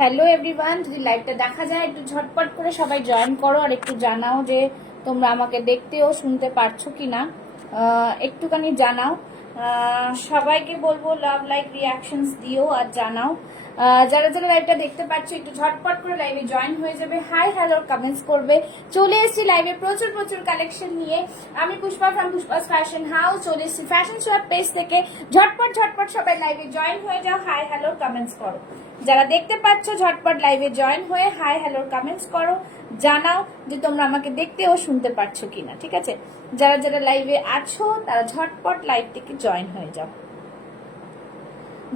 Hello everyone, যদি লাইভটা দেখা যায় একটু ঝটপট করে সবাই জয়েন করো আর একটু জানাও যে তোমরা আমাকে দেখতে ও শুনতে পারছো কিনা, একটুখানি জানাও। সবাইকে বলবো লাভ লাইক রিয়াকশনস দিও আর জানাও। যারা যারা লাইভটা দেখতে পাচ্ছ একটু ঝটপট করে লাইভে জয়েন হয়ে যাবে, হাই হ্যালো কমেন্টস করবে। চলে এসেছি লাইভে প্রচুর প্রচুর কালেকশন নিয়ে। আমি পুষ্পা ফ্রম পুষ্পাস ফ্যাশন হাউস চলে এসেছি ফ্যাশন শপ পেজ থেকে। ঝটপট ঝটপট সবাই লাইভে জয়েন হয়ে যাও, হাই হ্যালো কমেন্টস করো। যারা দেখতে পাচ্ছ ঝটপট লাইভে জয়েন হয়ে হাই হ্যালো কমেন্টস করো, জানাও যে তোমরা আমাকে দেখতে ও শুনতে পারছো কিনা। ঠিক আছে, যারা যারা লাইভে আছো তারা ঝটপট লাইভ থেকে জয়েন হয়ে যাও।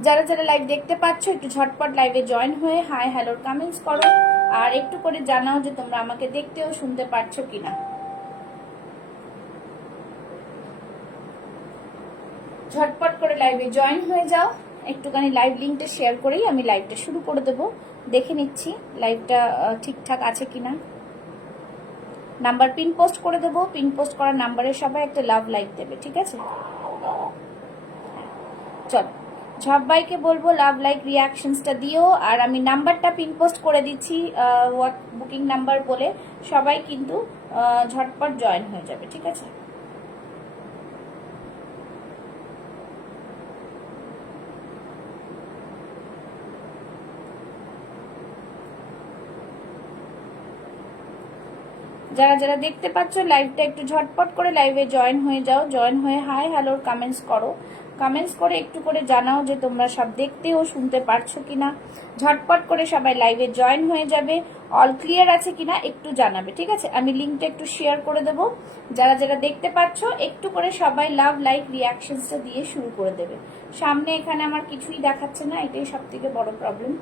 যারা যারা লাইভ দেখতে পাচ্ছ একটু ঝটপট লাইভে জয়েন হয়ে হাই হ্যালো কমেন্টস করো আর একটু করে জানাও যে তোমরা আমাকে দেখতে ও শুনতে পারছো কিনা। ঝটপট করে লাইভে জয়েন হয়ে যাও। একটুখানি লাইভ লিঙ্কটা শেয়ার করেই আমি লাইভটা শুরু করে দেবো। দেখে নিচ্ছি লাইভটা ঠিকঠাক আছে কিনা। নাম্বার পিন পোস্ট করে দেবো, পিন পোস্ট করার নাম্বারে সবাই একটা লাভ লাইক দেবে। ঠিক আছে, চল সবাইকে বলবো লাভ লাইক রিয়াকশনসটা দিও। আর আমি নাম্বারটা পিন পোস্ট করে দিচ্ছি বুকিং নাম্বার বলে, সবাই কিন্তু ঝটপট জয়েন হয়ে যাবে। ঠিক আছে, যারা যারা দেখতে পাচ্ছ লাইভটা একটু ঝটপট করে লাইভে জয়েন হয়ে যাও। জয়েন হয়ে হাই হ্যালোর কমেন্টস করো, কমেন্টস করে একটু করে জানাও যে তোমরা সব দেখতে ও শুনতে পারছো কিনা। ঝটপট করে সবাই লাইভে জয়েন হয়ে যাবে। অল ক্লিয়ার আছে কিনা একটু জানাবে। ঠিক আছে, আমি লিঙ্কটা একটু শেয়ার করে দেবো। যারা যারা দেখতে পাচ্ছ একটু করে সবাই লাভ লাইক রিয়াকশনসটা দিয়ে শুরু করে দেবে। সামনে এখানে আমার কিছুই দেখাচ্ছে না, এটাই সব থেকে বড় প্রবলেম।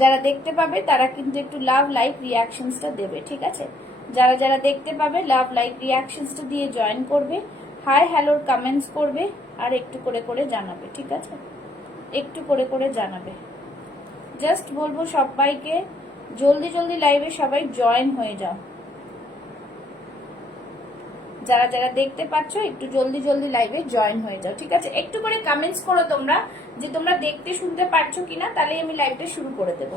যারা দেখতে পাবে তারা কিন্তু একটু লাভ লাইক রিয়াকশনসটা দেবে। ঠিক আছে, যারা যারা দেখতে পাবে লাভ লাইক রিয়াকশনসটা দিয়ে জয়েন করবে, হাই হ্যালোর কমেন্টস করবে আর একটু করে করে জানাবে। ঠিক আছে, একটু করে করে জানাবে। জাস্ট বলবো সবাইকে জলদি জলদি লাইভে সবাই জয়েন হয়ে যাও। যারা যারা দেখতে পাচ্ছ একটু জলদি জলদি লাইভে জয়েন হয়ে যাও। ঠিক আছে, একটু করে কমেন্টস করো তোমরা যে তোমরা দেখতে শুনতে পারছো কিনা, তাহলে আমি লাইভটা শুরু করে দেব।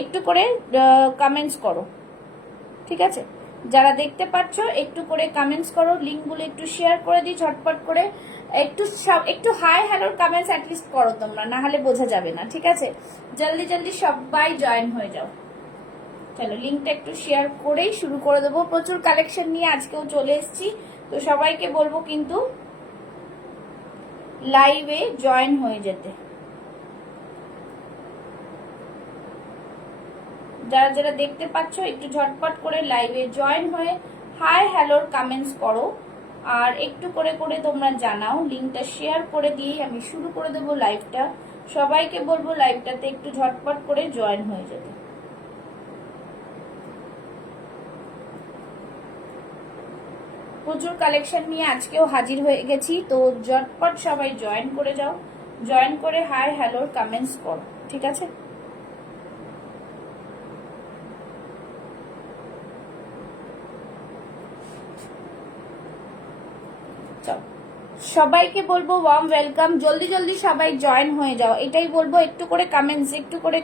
একটু করে কমেন্টস করো। ঠিক আছে, যারা দেখতে পাচ্ছ একটু করে কমেন্টস করো, লিঙ্কগুলো একটু শেয়ার করে দিই ঝটপট করে। একটু হাই হ্যালোর কমেন্টস অ্যাটলিস্ট করো তোমরা, না হলে বোঝা যাবে না। ঠিক আছে, জলদি জলদি সবাই জয়েন হয়ে যাও। চলো লিঙ্কটা একটু শেয়ার করেই শুরু করে দেবো। প্রচুর কালেকশন নিয়ে আজকেও চলে এসেছি, তো সবাইকে বলবো কিন্তু লাইভে জয়েন হয়ে যেতে। যারা যারা দেখতে পাচ্ছ একটু ঝটপট করে লাইভে জয়েন হয়ে হাই হ্যালোর কমেন্টস করো আর একটু করে করে তোমরা জানাও। লিঙ্কটা শেয়ার করে দিয়ে আমি শুরু করে দেবো লাইভটা। সবাইকে বলবো লাইভটাতে একটু ঝটপট করে জয়েন হয়ে যেতে। প্রচুর কালেকশন নিয়ে আজকেও হাজির হয়ে গেছি, তো ঝটপট সবাই জয়েন করে যাও। জয়েন করে হাই হ্যালোর কমেন্টস করো। ঠিক আছে, সবাইকে বলবো ওয়ার্ম ওয়েলকাম। জলদি জলদি সবাই জয়েন হয়ে যাও, এটাই বলবো। একটু করে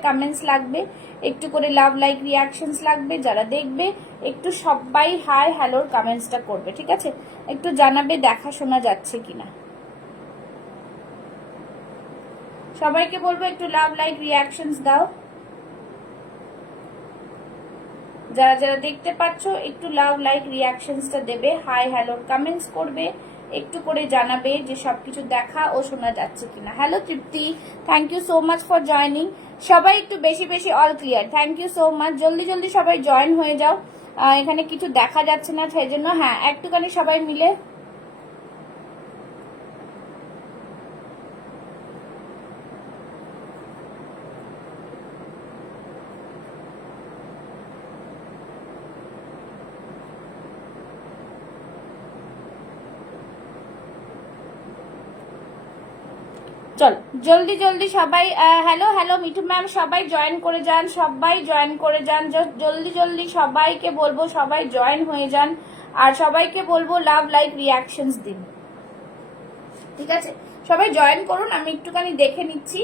কমেন্টস লাগবে, একটু করে লাভ লাইক রিয়াকশনস লাগবে। যারা দেখবে একটু সবাই হাই হ্যালোর কমেন্টসটা করবে। ঠিক আছে, একটু জানাবে দেখা শোনা যাচ্ছে কিনা। সবাইকে বলবো একটু লাভ লাইক রিয়াকশনস দাও। যারা যারা দেখতে পাচ্ছ একটু লাভ লাইক রিয়াকশনসটা দেবে, হাই হ্যালোর কমেন্টস করবে, একটু করে জানাবে যে সবকিছু দেখা ও শোনা যাচ্ছে কিনা। Hello Tripti, thank you so much for joining. সবাই একটু বেশি বেশি all clear, thank you so much. জলদি জলদি সবাই জয়েন হয়ে যাও। এখানে কিছু দেখা যাচ্ছে না, সেই জন্য হ্যাঁ একটুখানি সবাই মিলে চল জলদি জলদি সবাই হ্যালো হ্যালো মিঠু ম্যাম, সবাই জয়েন করে যান, সবাই জয়েন করে যান। জলদি জলদি সবাইকে বলবো সবাই জয়েন হয়ে যান আর সবাইকে বলবো লাভ লাইক রিয়াকশনস দিন। ঠিক আছে, সবাই জয়েন করুন, আমি একটুখানি দেখে নিচ্ছি।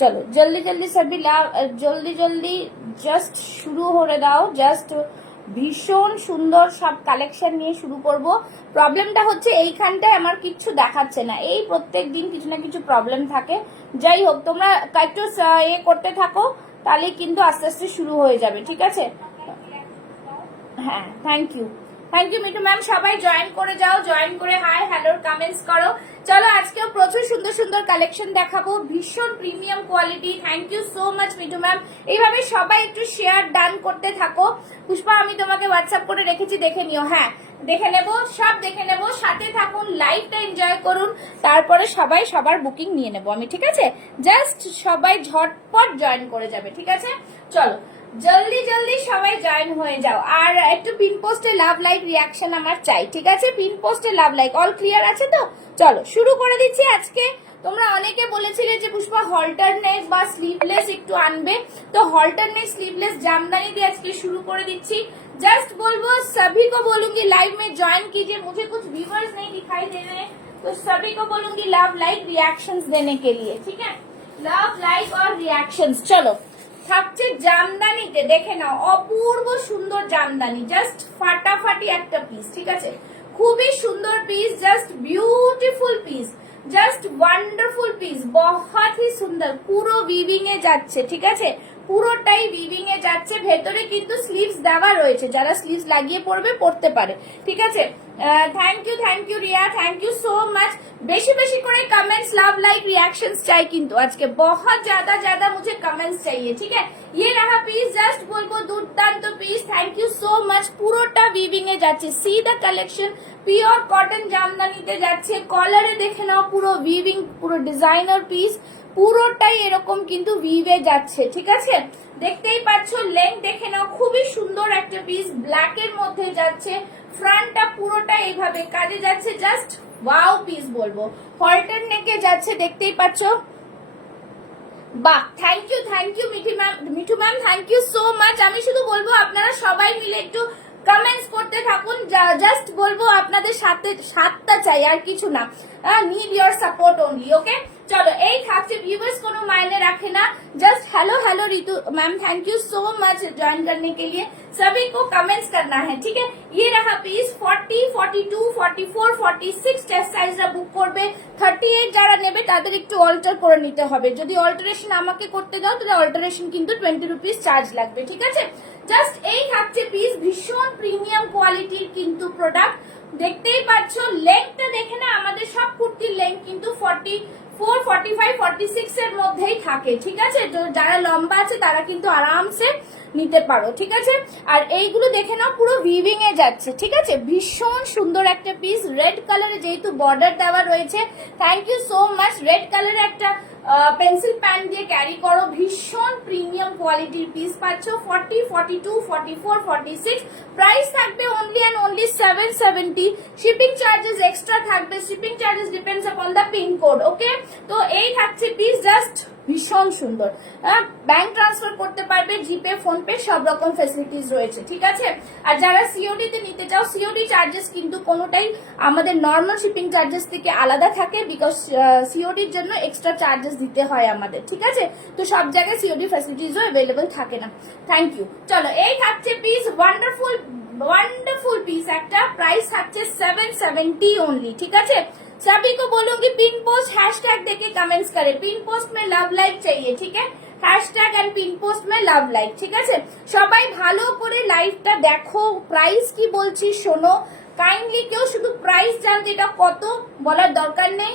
চলো জলদি জলদি সবই জলদি জলদি জাস্ট শুরু করে দাও। জাস্ট ভীষণ সুন্দর সব কালেকশন নিয়ে শুরু করব। প্রবলেমটা হচ্ছে এইখানটায় আমার কিচ্ছু দেখাচ্ছে না, এই প্রত্যেক দিন কিছু না কিছু প্রবলেম থাকে। যাই হোক, তোমরা একটু করতে থাকো, তাহলে কিন্তু আস্তে আস্তে শুরু হয়ে যাবে, ঠিক আছে? হ্যাঁ, থ্যাংক ইউ মিঠু ম্যাম। সবাই জয়েন করে যাও, জয়েন করে হাই হ্যালোর কমেন্টস করো। চলো আজকেও প্রচুর সুন্দর সুন্দর কালেকশন দেখাবো, ভীষণ premium quality. Thank you so much Mithu ma'am. এইভাবে সবাই একটু শেয়ার ডান করতে থাকো। পুষ্পা আমি তোমাকে হোয়াটসঅ্যাপ করে রেখেছি, দেখে নিও। হ্যাঁ দেখে নেবো, সব দেখে নেবো, সাথে থাকুন, লাইভটা এনজয় করুন, তারপরে সবাই সবার বুকিং নিয়ে নেবো আমি, ঠিক আছে? জাস্ট সবাই ঝটপট জয়েন করে যাবে, ঠিক আছে? চলো জলদি জলদি সবাই জয়েন হয়ে যাও। আর একটু পিন পোস্টে লাভ লাইক রিয়াকশন আমার চাই, ঠিক আছে? পিন পোস্টে লাভ লাইক অল ক্লিয়ার আছে তো? চলো শুরু করে দিচ্ছি। আজকে তোমরা অনেকে বলেছিলে যে পুষ্পা হল্টার নেক বা স্লিভলেস একটু আনবে, তো হল্টার নেক স্লিভলেস জামদানি দিয়ে আজকে শুরু করে দিচ্ছি। जस्ट बोलबो सभी को बोलूंगी लाइव में ज्वाइन कीजिए, मुझे कुछ व्यूअर्स नहीं दिखाई दे रहे हैं, तो सभी को बोलूंगी लव लाइक रिएक्शंस देने के लिए, ठीक है? लव लाइक और रिएक्शंस। चलो থাকছে জামদানিতে, দেখে নাও অপূর্ব সুন্দর জামদানি, জাস্ট ফাটাফাটি একটা পিস, ঠিক আছে? খুবই সুন্দর piece, just beautiful piece, just wonderful piece, বহুত হি সুন্দর। পুরো উইভিং এ যাচ্ছে, ঠিক আছে? পুরোটাই উইভিং এ যাচ্ছে। ভেতরে কিন্তু স্লিভস দেওয়া রয়েছে, যারা স্লিভস লাগিয়ে পড়তে পারে, ঠিক আছে? Thank you Riya, thank you so much. बेशी बेशी करे कमेंट्स, लव लाइक रिएक्शंस चाहिए, किंतु आज के बहुत ज्यादा मुझे कमेंट्स चाहिए, ठीक है? ये रहा पीस, जस्ट बोलबो दुर्दांत piece. Thank you so much. পুরোটা উইভিং এ যাচ্ছে, see the collection, pure cotton জামদানিতে যাচ্ছে। কলারে দেখে নাও, পুরো উইভিং, পুরো ডিজাইনার পিস, পুরোটাই এরকম কিন্তু উইভে যাচ্ছে, ঠিক আছে? দেখতেই পাচ্ছ, লেন্থ দেখে নাও, খুবই সুন্দর একটা পিস, ব্ল্যাক এর মধ্যে যাচ্ছে। ফ্রন্টটা পুরোটা এইভাবে কাজে যাচ্ছে, জাস্ট ওয়াও পিস বলবো। হল্টার নেকে যাচ্ছে, দেখতেই পাচ্ছ। বাহ, thank you Mithu ma'am, thank you so much. আমি শুধু বলবো আপনারা সবাই মিলে একটু কমেন্টস করতে থাকুন, জাস্ট বলবো আপনাদের সাথটা চাই, আর কিছু না। Need your support only, okay? चलो এই থাকছে, व्यूअर्स কোনো मायने रखे ना, just hello Ritu ma'am, thank you so much join करने के लिए। सभी को कमेंट्स करना है, ठीक है? ये रहा पीस 40, 42, 44, 46 টেস্ট সাইজরা বুক করবে। 38 যারা নেবে তাদের একটু অল্টার করে নিতে হবে। যদি অল্টারেশন আমাকে করতে দাও, তাহলে অল্টারেশন কিন্তু 20 রুপিস চার্জ লাগবে, ঠিক আছে? জাস্ট এই থাকছে পিস, ভীষণ প্রিমিয়াম কোয়ালিটির কিন্তু প্রোডাক্ট। দেখতেই পাচ্ছ, লেন্থটা দেখে না, আমাদের সব কুর্তির লেন্থ কিন্তু 44, 45, 46 এর মধ্যেই থাকে, ঠিক আছে? তো যারা লম্বা আছে তারা কিন্তু আরামসে নিতে পারো, ঠিক আছে? আর এইগুলো দেখে নাও, পুরো উইভিং এ যাচ্ছে, ঠিক আছে? ভীষণ সুন্দর একটা পিস, রেড কালারে যেহেতু বর্ডার দেওয়া রয়েছে। Thank you so much. Red কালারে একটা পেন্সিল প্যান্ট দিয়ে ক্যারি করো, ভীষণ প্রিমিয়াম কোয়ালিটির পিস পাচ্ছ। 40, 42, 44, 46 প্রাইস থাকবে only and only 770। Shipping charges extra থাকবে, shipping charges depends upon the pin code, okay? তো এই থাকছে পিস, জাস্ট ভীষণ সুন্দর। ব্যাংক ট্রান্সফার করতে পারবে, জিপে, ফোনপে, সব রকম ফেসিলিটিস রয়েছে, ঠিক আছে? আর যারা সিওডি তে নিতে চাও, সিওডি চার্জেস কিন্তু কোনোটাই আমাদের নর্মাল শিপিং চার্জেস থেকে আলাদা থাকে, বিকজ সিওডির জন্য এক্সট্রা চার্জেস দিতে হয় আমাদের, ঠিক আছে? তো সব জায়গায় সিওডি ফ্যাসিলিটিসও অ্যাভেলেবল থাকে না। Thank you. চলো এই থাকছে পিস, ওয়ান্ডারফুল পিস একটা, প্রাইস থাকছে 770 ओनली, ठीक আছে? सभी को बोलूंगी पिन पोस्ट हैशटैग देके कमेंट्स करे, पिन पोस्ट में लव लाइक चाहिए, ठीक है? हैशटैग एंड पिन पोस्ट में लव लाइक, ঠিক আছে? সবাই ভালো করে লাইভটা দেখো, প্রাইস কি বলছি শোনো। কাইন্ডলি কেউ শুধু প্রাইস জানতে, এটা কত বলার দরকার নেই।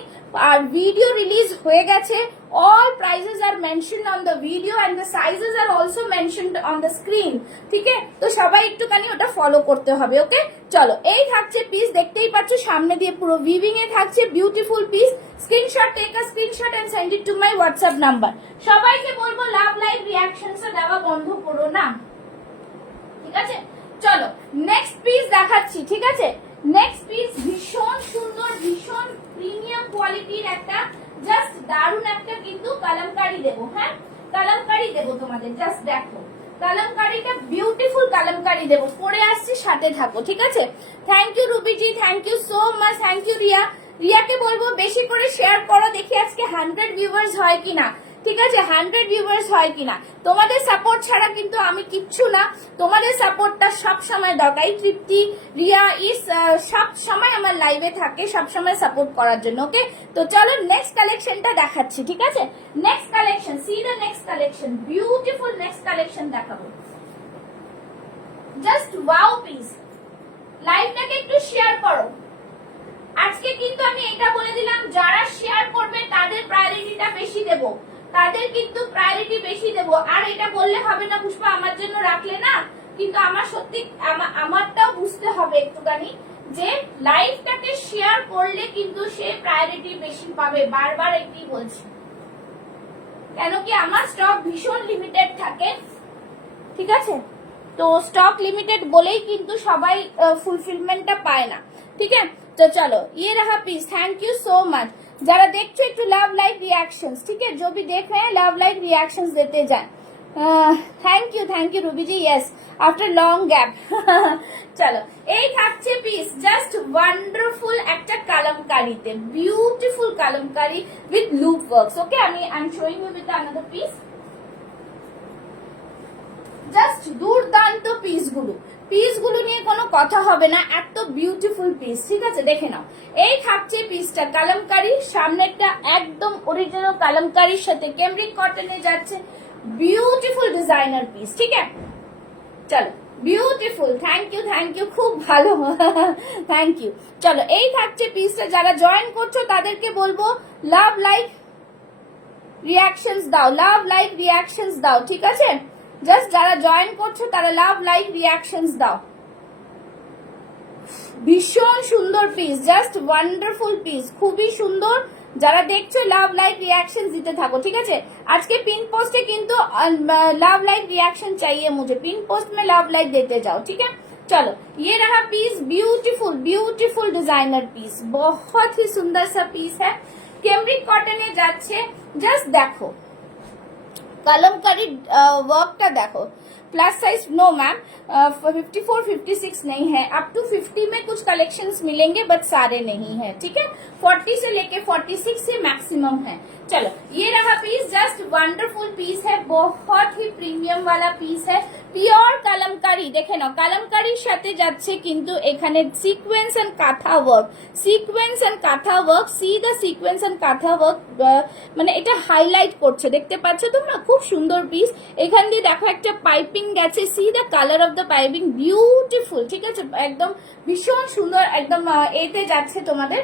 আর ভিডিও রিলিজ হয়ে গেছে, all prices are mentioned on the video and the sizes are also mentioned on the screen, ঠিক আছে? তো সবাই একটুখানি ওটা ফলো করতে হবে, ওকে? চলো এই থাকছে পিস, দেখতেই পাচ্ছ সামনে দিয়ে পুরো উইভিং এ থাকছে, beautiful piece. Screenshot, take a screenshot and send it to my WhatsApp number. সবাইকে বলবো লাভ লাইভ রিঅ্যাকশনস দেওয়া বন্ধ করো না, ঠিক আছে? চলো নেক্সট পিস দেখাচ্ছি, ঠিক আছে? নেক্সট পিস ভীষণ সুন্দর, ভীষণ প্রিমিয়াম কোয়ালিটির একটা, জাস্ট দারুণ একটা কিন্তু কালামকারি দেবো। হ্যাঁ, কালামকারি দেবো তোমাদের, জাস্ট দেখো কালামকারিটা, বিউটিফুল কালামকারি দেবো। পরে আসছি, সাথে থাকো, ঠিক আছে? থ্যাংক ইউ রুবিজি, thank you so much, thank you Riya. রিয়াকে বলবো বেশি করে শেয়ার করো, দেখি আজকে 100 ভিউয়ার্স হয় কিনা। ঠিক আছে, 100 ভিউয়ার্স হয় কিনা। তোমাদের সাপোর্ট ছাড়া কিন্তু আমি কিচ্ছু না, তোমাদের সাপোর্টটা সব সময় দরকার। এই তৃপ্তি, রিয়া ইস সব সময় আমার লাইভে থাকে, সব সময় সাপোর্ট করার জন্য। ওকে, তো চলো নেক্সট কালেকশনটা দেখাচ্ছি। ঠিক আছে, next collection, see the next collection, beautiful next collection দেখাবো। Just wow piece. লাইভটাকে একটু শেয়ার করো। আজকে কিন্তু আমি এটা বলে দিলাম, যারা শেয়ার করবে তাদের প্রায়োরিটিটা বেশি দেব, তাদের কিন্তু প্রায়োরিটি বেশি দেব। আর এটা বললে হবে না পুষ্পা আমার জন্য রাখলে না, কিন্তু আমার সত্যি আমারটাও বুঝতে হবে একটুখানি যে লাইভটাকে শেয়ার করলে কিন্তু সে প্রায়োরিটি বেশি পাবে। বারবার একই বলছি, কেন কি আমার স্টক ভীষণ লিমিটেড থাকে। ঠিক আছে, তো স্টক লিমিটেড বলেই কিন্তু সবাই ফুলফিলমেন্টটা পায় না। ঠিক আছে, তো চলো ये रहा piece. Thank you so much. যারা দেখছো একটু লাভ লাইক रिएक्शंस, ठीक है, जो भी देख रहे हैं लाभ लाइक रिएक्शंस देते जाएं। Thank you Ruby ji, yes after long gap. চলো এই থাকছে পিস, জাস্ট ওয়ান্ডারফুল একটা কালামকারীতে, beautiful kalamkari with loop works. Okay, I am showing you with another piece. Just দুর্দান্ত পিসগুলো নিয়ে কোনো কথা হবে না, এত বিউটিফুল পিস। ঠিক আছে, দেখে নাও। এই থাকছে পিসটা কালামকারী, সামনেরটা একদম অরিজিনাল কালামকারীর সাথে ক্যামব্রিক কটনে যাচ্ছে, বিউটিফুল ডিজাইনার পিস। ঠিক আছে, চলো বিউটিফুল। থ্যাংক ইউ, খুব ভালো। Thank you. চলো এই থাকছে পিসটা, যারা জয়েন করছো তাদেরকে বলবো লাভ লাইক রিয়াকশনস দাও, লাভ লাইক রিয়াকশনস দাও। ঠিক আছে, জাস্ট যারা জয়েন করছো তারা লাভ লাইক রিয়াকশনস দাও। ভীষণ সুন্দর পিস, জাস্ট ওয়ান্ডারফুল পিস, খুবই সুন্দর। যারা দেখছো লাভ লাইক রিएक्शन দিতে থাকো। ঠিক আছে, আজকে পিন পোস্টে কিন্তু লাভ लाइक रिएक्शन चाहिए मुझे, पिन पोस्ट में लव लाइक देते जाओ। ठीक है, चलो ये रहा पीस, ब्यूटीफुल डिजाइनर पीस, बहुत ही सुंदर सा पीस है, कैमब्रिक कॉटने যাচ্ছে। জাস্ট দেখো कलमकारी वर्कটা देखो। प्लस साइज नो मैम, 54 56 नहीं है, अप टू 50 में कुछ कलेक्शंस मिलेंगे बट सारे नहीं है। ठीक है, 40 से लेके 46 से मैक्सिमम है। चलो ये रहा पीस, जस्ट वंडरफुल पीस है, बहुत ही प्रीमियम वाला पीस है, পিওর কালামকারী। দেখে নাও কালামকারীর সাথে যাচ্ছে কিন্তু এখানে sequence and kantha work, sequence and kantha work, see the sequence and kantha work, মানে এটা হাইলাইট করছে, দেখতে পাচ্ছ তোমরা, খুব সুন্দর পিস। এখান দিয়ে দেখো একটা পাইপিং গেছে, C the colour of the piping, beautiful. ঠিক আছে, একদম ভীষণ সুন্দর, একদম এতে যাচ্ছে তোমাদের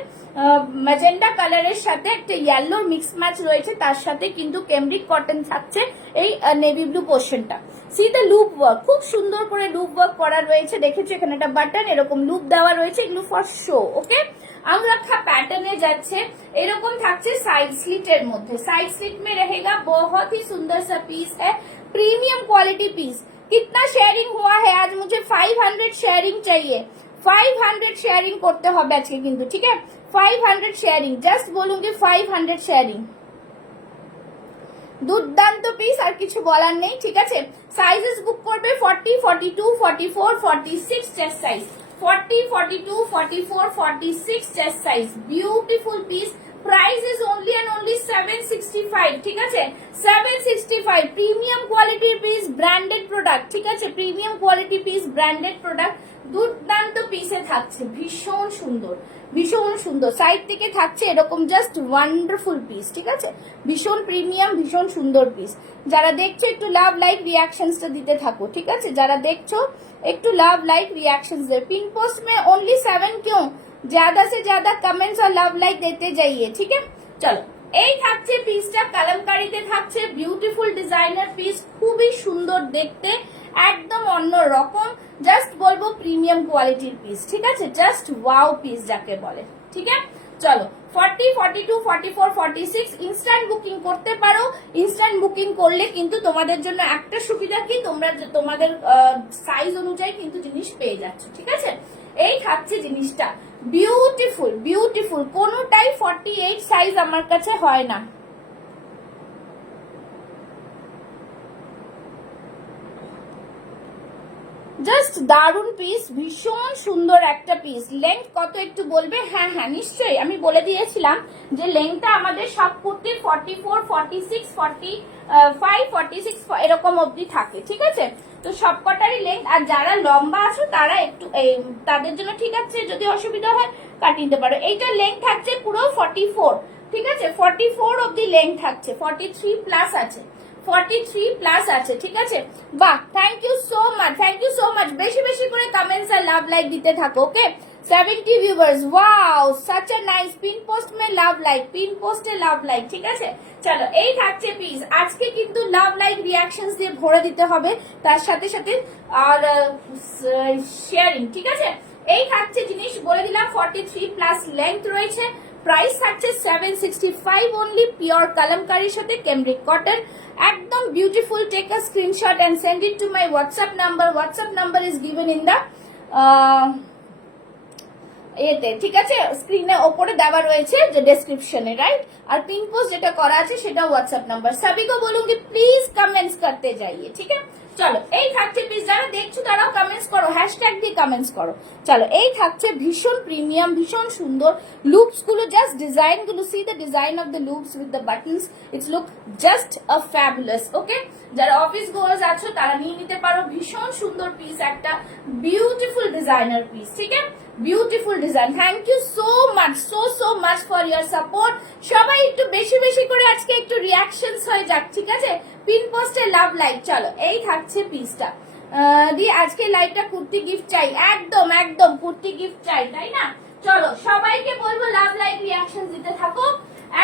ম্যাজেন্ডা কালারের সাথে একটা ইয়েলো মিক্স ম্যাচ রয়েছে, তার সাথে কিন্তু ক্যামব্রিক কটন থাকছে এই নেভি ব্লু পোর্শনটা। সি দ্য লুপ ওয়ার্ক, খুব সুন্দর করে লুপ ওয়ার্ক করা রয়েছে, দেখেছো এখানে একটা বাটন এরকম লুপ দেওয়া রয়েছে, এগুলো ফর শো। ওকে, अंगरखा पैटर्ने যাচ্ছে, এরকম থাকছে साइड स्लिटेर মধ্যে, साइड स्लिट में रहेगा, बहुत ही सुंदर सा पीस है, प्रीमियम क्वालिटी पीस। कितना शेयरिंग हुआ है आज, मुझे 500 शेयरिंग चाहिए, 500 शेयरिंग করতে হবে আজকে কিন্তু। ঠিক আছে, 500 शेयरिंग, জাস্ট বলুঙ্গি 500 शेयरिंग। দুর্দান্ত পিস, আর কিছু বলার নেই। ঠিক আছে, সাইজেস বুক করবে 40 42 44 46 chest size, 40 42 44 46 chest size, beautiful piece. Price is only and only 765। ঠিক আছে, 765, প্রিমিয়াম কোয়ালিটির পিস, ব্র্যান্ডেড প্রোডাক্ট। ঠিক আছে, premium quality piece, branded product, দুর্দান্ত পিসে থাকছে, ভীষণ সুন্দর, ভীষণ সুন্দর। সাইড থেকে থাকছে এরকম, জাস্ট ওয়ান্ডারফুল পিস। ঠিক আছে, ভীষণ প্রিমিয়াম, ভীষণ সুন্দর পিস। যারা দেখছো একটু লাভ লাইক রিएक्शंसটা দিতে থাকো। ঠিক আছে, যারা দেখছো একটু লাভ লাইক रिएक्शंस दे। पिन पोस्ट में ओनली 7 क्यों, ज्यादा से ज्यादा कमेंट्स और लव लाइक देते जाइए। ठीक है, चलो এই থাকছে পিসটা, কালামকারীতে থাকছে, বিউটিফুল ডিজাইনার পিস, খুবই সুন্দর দেখতে, একদম অন্য রকম, জাস্ট বলবো প্রিমিয়াম কোয়ালিটির পিস। ঠিক আছে, জাস্ট ওয়াও পিস যাকে বলে। ঠিক আছে, চলো 40 42 44 46 ইনস্ট্যান্ট বুকিং করতে পারো। ইনস্ট্যান্ট বুকিং করলে কিন্তু তোমাদের জন্য একটা সুবিধা কি, তোমরা তোমাদের সাইজ অনুযায়ী কিন্তু জিনিস পেয়ে যাচ্ছ। ঠিক আছে, এই থাকছে জিনিসটা, বিউটিফুল, কোনোটাই 48 সাইজ আমার কাছে হয় না। জাস্ট দারুন পিস, ভীষণ সুন্দর একটা পিস। লেন্থ কত একটু বলবে? হ্যাঁ হ্যাঁ নিশ্চয়ই, আমি বলে দিয়েছিলাম যে লেন্থটা আমাদের সব কুর্তির 44, 46, 45, 46 এরকম অবধি থাকে, ঠিক আছে? তো সবকটারই লেন্থ, আর যারা লম্বা আছো তারা একটু তাদের জন্য ঠিক আছে, যদি অসুবিধা হয় কাটিয়ে নিতে পারো। এইটার লেন্থ থাকছে পুরো 44, ঠিক আছে? 44 অবধি লেন্থ থাকছে, 43 প্লাস আছে, 43 প্লাস আছে, ঠিক আছে? বাহ, thank you so much, thank you so much. বেশি বেশি করে কমেন্টস আর লাভ লাইক দিতে থাকো, okay? 70 viewers, wow such a nice. Pin post মে লাভ লাইক, পিন পোস্টে লাভ লাইক, ঠিক আছে? চলো, এই থাকছে পিস। আজকে কিন্তু লাভ লাইক রিয়াকশনস দিয়ে ভরে দিতে হবে, তার সাথে সাথে আর শেয়ারিং, ঠিক আছে? এই থাকছে জিনিস, বলে দিলাম 43 প্লাস লেন্থ রয়েছে। প্রাইস থাকছে 765 অনলি, পিওর কালামকারীর সাথে ক্যামব্রিক কটন, একদম beautiful. Take a screenshot and send it to my WhatsApp number. WhatsApp number is given in the এতে, ঠিক আছে? স্ক্রিনে ওপরে দেওয়া রয়েছে যে ডেসক্রিপশনে, রাইট? আর পিন পোস্ট যেটা করা আছে সেটা হোয়াটসঅ্যাপ নাম্বার। सभी को बोलूंगी प्लीज कमेंट्स करते जाइए, ठीक है? চলো, এই থাকছে পিস। যারা দেখছো তারাও কমেন্টস করো, হ্যাশট্যাগ দিয়ে কমেন্টস করো। চলো, এই থাকছে ভীষণ প্রিমিয়াম, ভীষণ সুন্দর লুপস গুলো, জাস্ট ডিজাইন গুলো, see the design of the loops with the buttons, it's look just a fabulous, okay? যারা অফিস গোয়ার্স আছো তারা নিয়ে নিতে পারো, ভীষণ সুন্দর পিস, একটা বিউটিফুল ডিজাইনার পিস, ঠিক আছে? Beautiful design. Thank you so much, so much for your support. সবাই একটু বেশি বেশি করে আজকে একটু রিয়াকশনস হয়ে যাক, ঠিক আছে? পিন পোস্টে লাভ লাইক। চলো, এই থাকছে পিসটা দিয়ে আজকে লাইভটা কুর্তি গিফট চাই, একদম একদম কুর্তি গিফট চাই, তাই না? চলো, সবাইকে বলবো লাভ লাইক রিয়াকশন দিতে থাকো,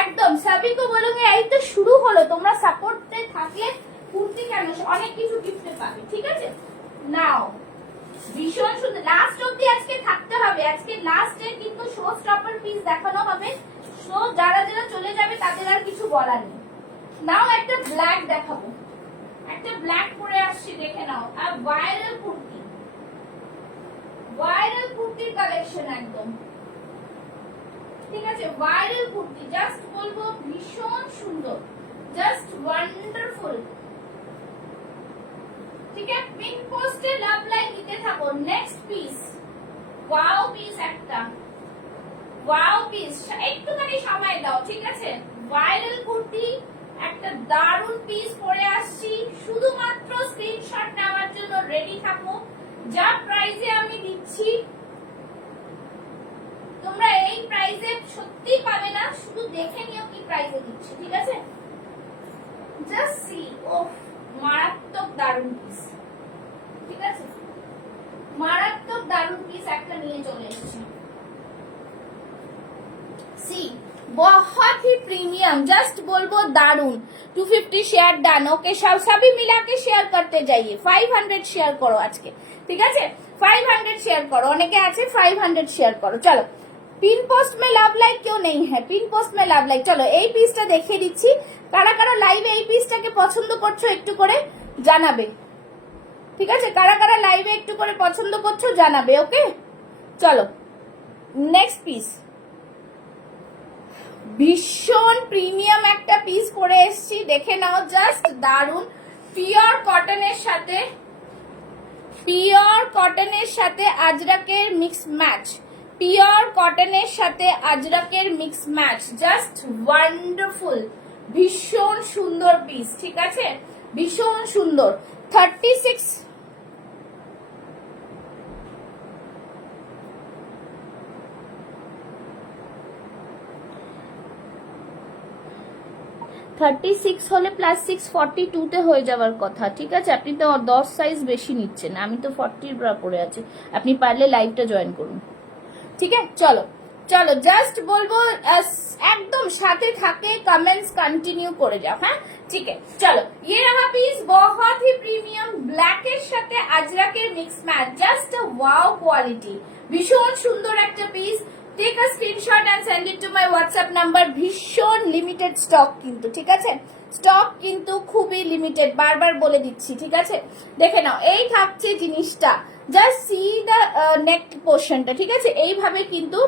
একদম সবিকে বলুন। এই তো শুরু হলো, তোমরা সাপোর্টে থাকলে কুর্তি কেন অনেক কিছু গিফটে পাবে, ঠিক আছে? নাও, ভীষণ সুন্দর। লাস্ট অব্দি আজকে থাকতে হবে, আজকে লাস্টে কিন্তু শো স্টপার পিস দেখানো হবে। সো যারা যারা চলে যাবে তাদের আর কিছু বলার নেই। নাও একটা ব্ল্যাক দেখাবো, একটা ব্ল্যাক পরে আসছি, দেখে নাও। আর ভাইরাল কুর্তি, ভাইরাল কুর্তির কালেকশন একদম, ঠিক আছে? ভাইরাল কুর্তি, জাস্ট বলবো ভীষণ সুন্দর, জাস্ট ওয়ান্ডারফুল, ঠিক আছে? পিন পোস্টে লাভ লাইক দিতে থাকো। নেক্সট পিস, ওয়াও পিস, একটা ওয়াও পিস, একটুখানি সময় দাও, ঠিক আছে? ভাইরাল কুর্তি, একটা দারুণ পিস পরে আসছি, শুধুমাত্র স্ক্রিনশট নেওয়ার জন্য রেডি থাকো। যা প্রাইসে আমি দিচ্ছি তোমরা এই প্রাইসে সত্যি পাবে না, শুধু দেখে নিও কি প্রাইসে দিচ্ছি, ঠিক আছে? জাস্ট সি, ওফ মারাত্মক দারুণ পিস, ঠিক আছে? মারাত্মক দারুণ পিস একটা নিয়ে চলে এসেছি। सी बहुत ही प्रीमियम, जस्ट बोलबो दारुन। 250 शेयर डन, ओके? सभी मिला के शेयर करते जाइए। 500 शेयर करो आज के, ठीक है? 500 शेयर करो, অনেকে আছে 500 शेयर करो। चलो, পিন পোস্ট মে লাভ লাইক কেউ নেই, হ্যাঁ পিন পোস্ট মে লাভ লাইক। চলো, এই পিসটা দেখিয়ে দিচ্ছি, কারা কারা লাইভে এই পিসটাকে পছন্দ করছো একটু করে জানাবে, ঠিক আছে? কারা কারা লাইভে একটু করে পছন্দ করছো জানাবে, ওকে? চলো, নেক্সট পিস, ভীষণ প্রিমিয়াম একটা পিস পরে এসেছি, দেখে নাও, জাস্ট দারুন। পিওর কটনের সাথে, পিওর কটনের সাথে আজরাকের মিক্স ম্যাচ, পিওর কটনের সাথে আজরাকের মিক্স ম্যাচ, জাস্ট ওয়ান্ডারফুল, ভীষণ সুন্দর পিস, ঠিক আছে? ভীষণ সুন্দর। 36 36 হলে প্লাস 6 42 তে হয়ে যাওয়ার কথা, ঠিক আছে? আপনি তো 10 সাইজ বেশি নিচ্ছেন, আমি তো 40 ব্রা পরে আছি। আপনি পারলে লাইভটা জয়েন করুন, ঠিক আছে? চলো চলো, জাস্ট বলবো একদম সাথে থাকে, কমেন্টস কন্টিনিউ করে যাও, হ্যাঁ? ঠিক আছে, চলো। ये रहा पीस, बहुत ही प्रीमियम, ব্ল্যাক এর সাথে আজরাকের mix match, just wow quality, ভীষণ সুন্দর একটা piece. Take a screenshot and send it to my WhatsApp number. ভীষণ লিমিটেড স্টক কিন্তু, ঠিক আছে? স্টক কিন্তু খুবই লিমিটেড, বারবার বলে দিচ্ছি, ঠিক আছে? দেখে নাও, এই থাকছে জিনিসটা, জাস্ট সি দ্য নেক পোর্শনটা, ঠিক আছে? এইভাবে কিন্তু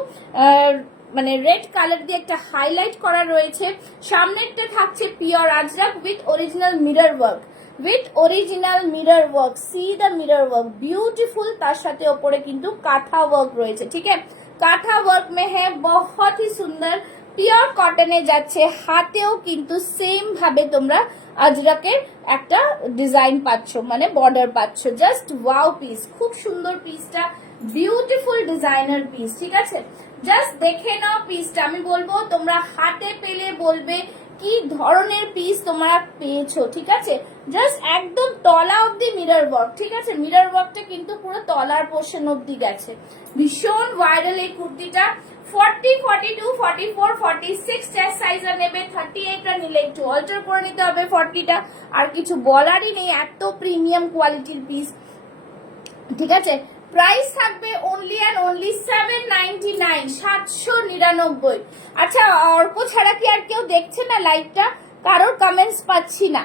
মানে রেড কালার দিয়ে একটা হাইলাইট করা রয়েছে। সামনেরটা থাকছে pure Ajrak with original mirror work, with original mirror work, see the mirror work beautiful, তার সাথে ওপরে কিন্তু কাঁথা ওয়ার্ক রয়েছে। ঠিক আছে, কাঁথা ওয়ার্ক মে হ্যাঁ বহুত হি সুন্দর, পিওর কটনে যাচ্ছে, হাতেও কিন্তু সেম ভাবে তোমরা আজরাকের একটা ডিজাইন পাচ্ছ, মানে বর্ডার পাচ্ছ। জাস্ট ওয়াও পিস, খুব সুন্দর পিসটা, বিউটিফুল ডিজাইনার পিস। ঠিক আছে, জাস্ট দেখে নাও পিসটা, আমি বলবো তোমরা হাতে পেলে বলবে কি ধরনের পিস তোমরা পেয়েছো। ঠিক আছে, জাস্ট একদম তলা অব্দি মিরর ওয়ার্ক। ঠিক আছে, মিরর ওয়ার্কটা কিন্তু পুরো তলার পোর্শন অব্দি গেছে, ভীষণ ভাইরাল এই কুর্তিটা। 40, 42, 44, 46 চেস্ট সাইজ নেবে, 38টা নিলে একটু অল্টার করে নিতে হবে 40টা, আর কিছু বলারই নেই, এত প্রিমিয়াম কোয়ালিটির পিস। ঠিক আছে, প্রাইস থাকবে অনলি অ্যান্ড অনলি 799, 799। আচ্ছা, অর্ক ছাড়া কি আর কেউ দেখছে না লাইভটা? কারোর কমেন্টস পাচ্ছি না,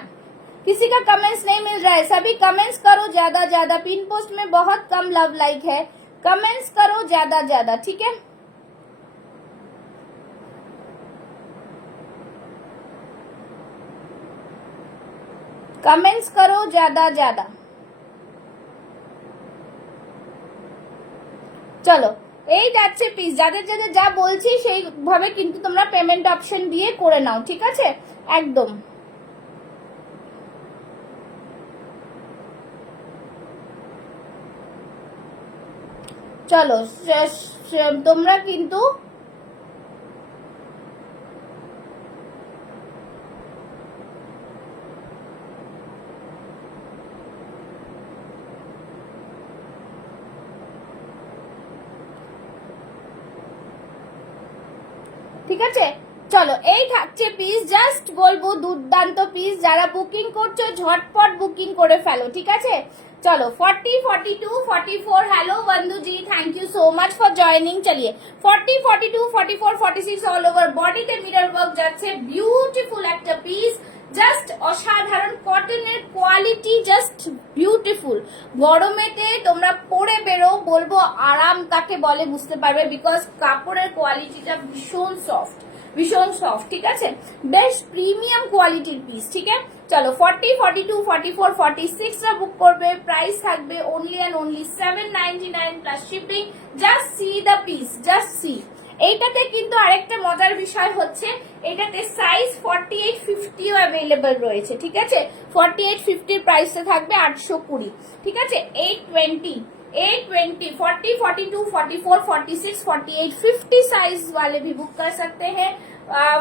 किसी का कमेंट्स नहीं मिल रहा है, सभी कमेंट्स करो ज्यादा ज्यादा, पिन पोस्ट में बहुत कम लव लाइक है, कमेंट्स करो ज्यादा ज्यादा। ठीक है, कमेंट्स करो ज्यादा ज्यादा। চলো, এই যাচ্ছে পিস, যাদের যাদের যা বলছি সেইভাবে কিন্তু তোমরা পেমেন্ট অপশন দিয়ে করে নাও। ঠিক আছে, একদম। চলো, তোমরা কিন্তু ঠিক আছে, চলো এই থাকছে পিস, জাস্ট বলবো দুর্দান্ত পিস, যারা বুকিং করছো ঝটপট বুকিং করে ফেলো। ঠিক আছে, চলো 40, 42, 44, हेलो बंधु जी, thank you so much for joining. चलिए 40, 42, 44, 46 অল ওভার বডিতে মিরর ওয়ার্ক যাচ্ছে, বিউটিফুল একটা পিস, জাস্ট অসাধারণ কটনের কোয়ালিটি, জাস্ট বিউটিফুল। গরমেতে তোমরা পরে বেরো, বলবো আরাম কাকে বলে বুঝতে পারবে, বিকজ কাপড়ের কোয়ালিটিটা ভীষণ সফট, ভীষণ সফট। ঠিক আছে, বেশ প্রিমিয়াম কোয়ালিটির পিস। ঠিক আছে, চলো 40, 42, 44, 46 রা বুক করবে, প্রাইস থাকবে only and only 799 plus shipping. Just see the piece, just see. এইটাতে কিন্তু আরেকটা মজার বিষয় হচ্ছে, এটাতে সাইজ 48, 50ও অ্যাভেলেবল রয়েছে। ঠিক আছে, 48, 50 প্রাইসে থাকবে 820। ঠিক আছে, 820, 820, 40, 42, 44, 46, 48, 50 साइज वाले भी बुक कर सकते हैं।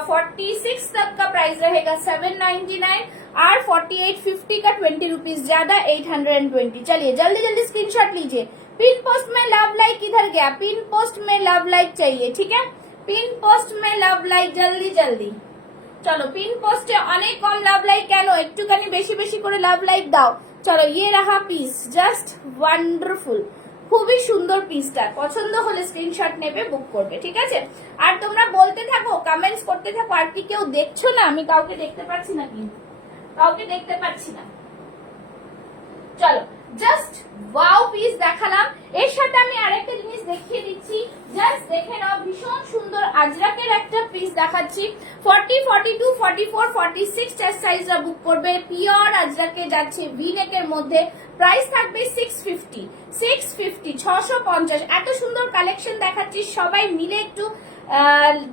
46 तक का प्राइस रहेगा 799, और 48, 50 का 20 रुपीज ज्यादा 820। चलिए जल्दी जल्दी स्क्रीनशॉट लीजिए। पिन पोस्ट में लव लाइक किधर गया? पिन पोस्ट में लव लाइक चाहिए। ठीक है, पिन पोस्ट में लव लाइक जल्दी जल्दी। चलो, पिन पोस्टे अनेक कम लव लाइक क्यों, एकटूखानी बेशी बेशी करे लव लाइक दाओ। चलो, ये रहा पीस, जस्ट ওয়ান্ডারফুল, খুবই সুন্দর পিসটা। পছন্দ হলে স্ক্রিনশট নেবে, বুক করবে। ঠিক আছে, আর তোমরা বলতে থাকো, কমেন্টস করতে থাকো। আর কি কেউ দেখছো না? আমি কাউকে দেখতে পাচ্ছি না, কিন্তু কাউকে দেখতে পাচ্ছি না। চলো, জাস্ট ওয়াও পিস দেখালাম, এর সাথে আমি আরেকটা জিনিস দেখিয়ে দিচ্ছি, জাস্ট দেখে নাও। ভীষণ সুন্দর আজরাকের একটা পিস দেখাচ্ছি, 40, 42, 44, 46 চেস্ট সাইজরা বুক করবে, পিওর আজরাকে যাচ্ছে ভি নেকের মধ্যে, প্রাইস থাকবে 650, 650। এত সুন্দর কালেকশন দেখাচ্ছি, সবাই মিলে একটু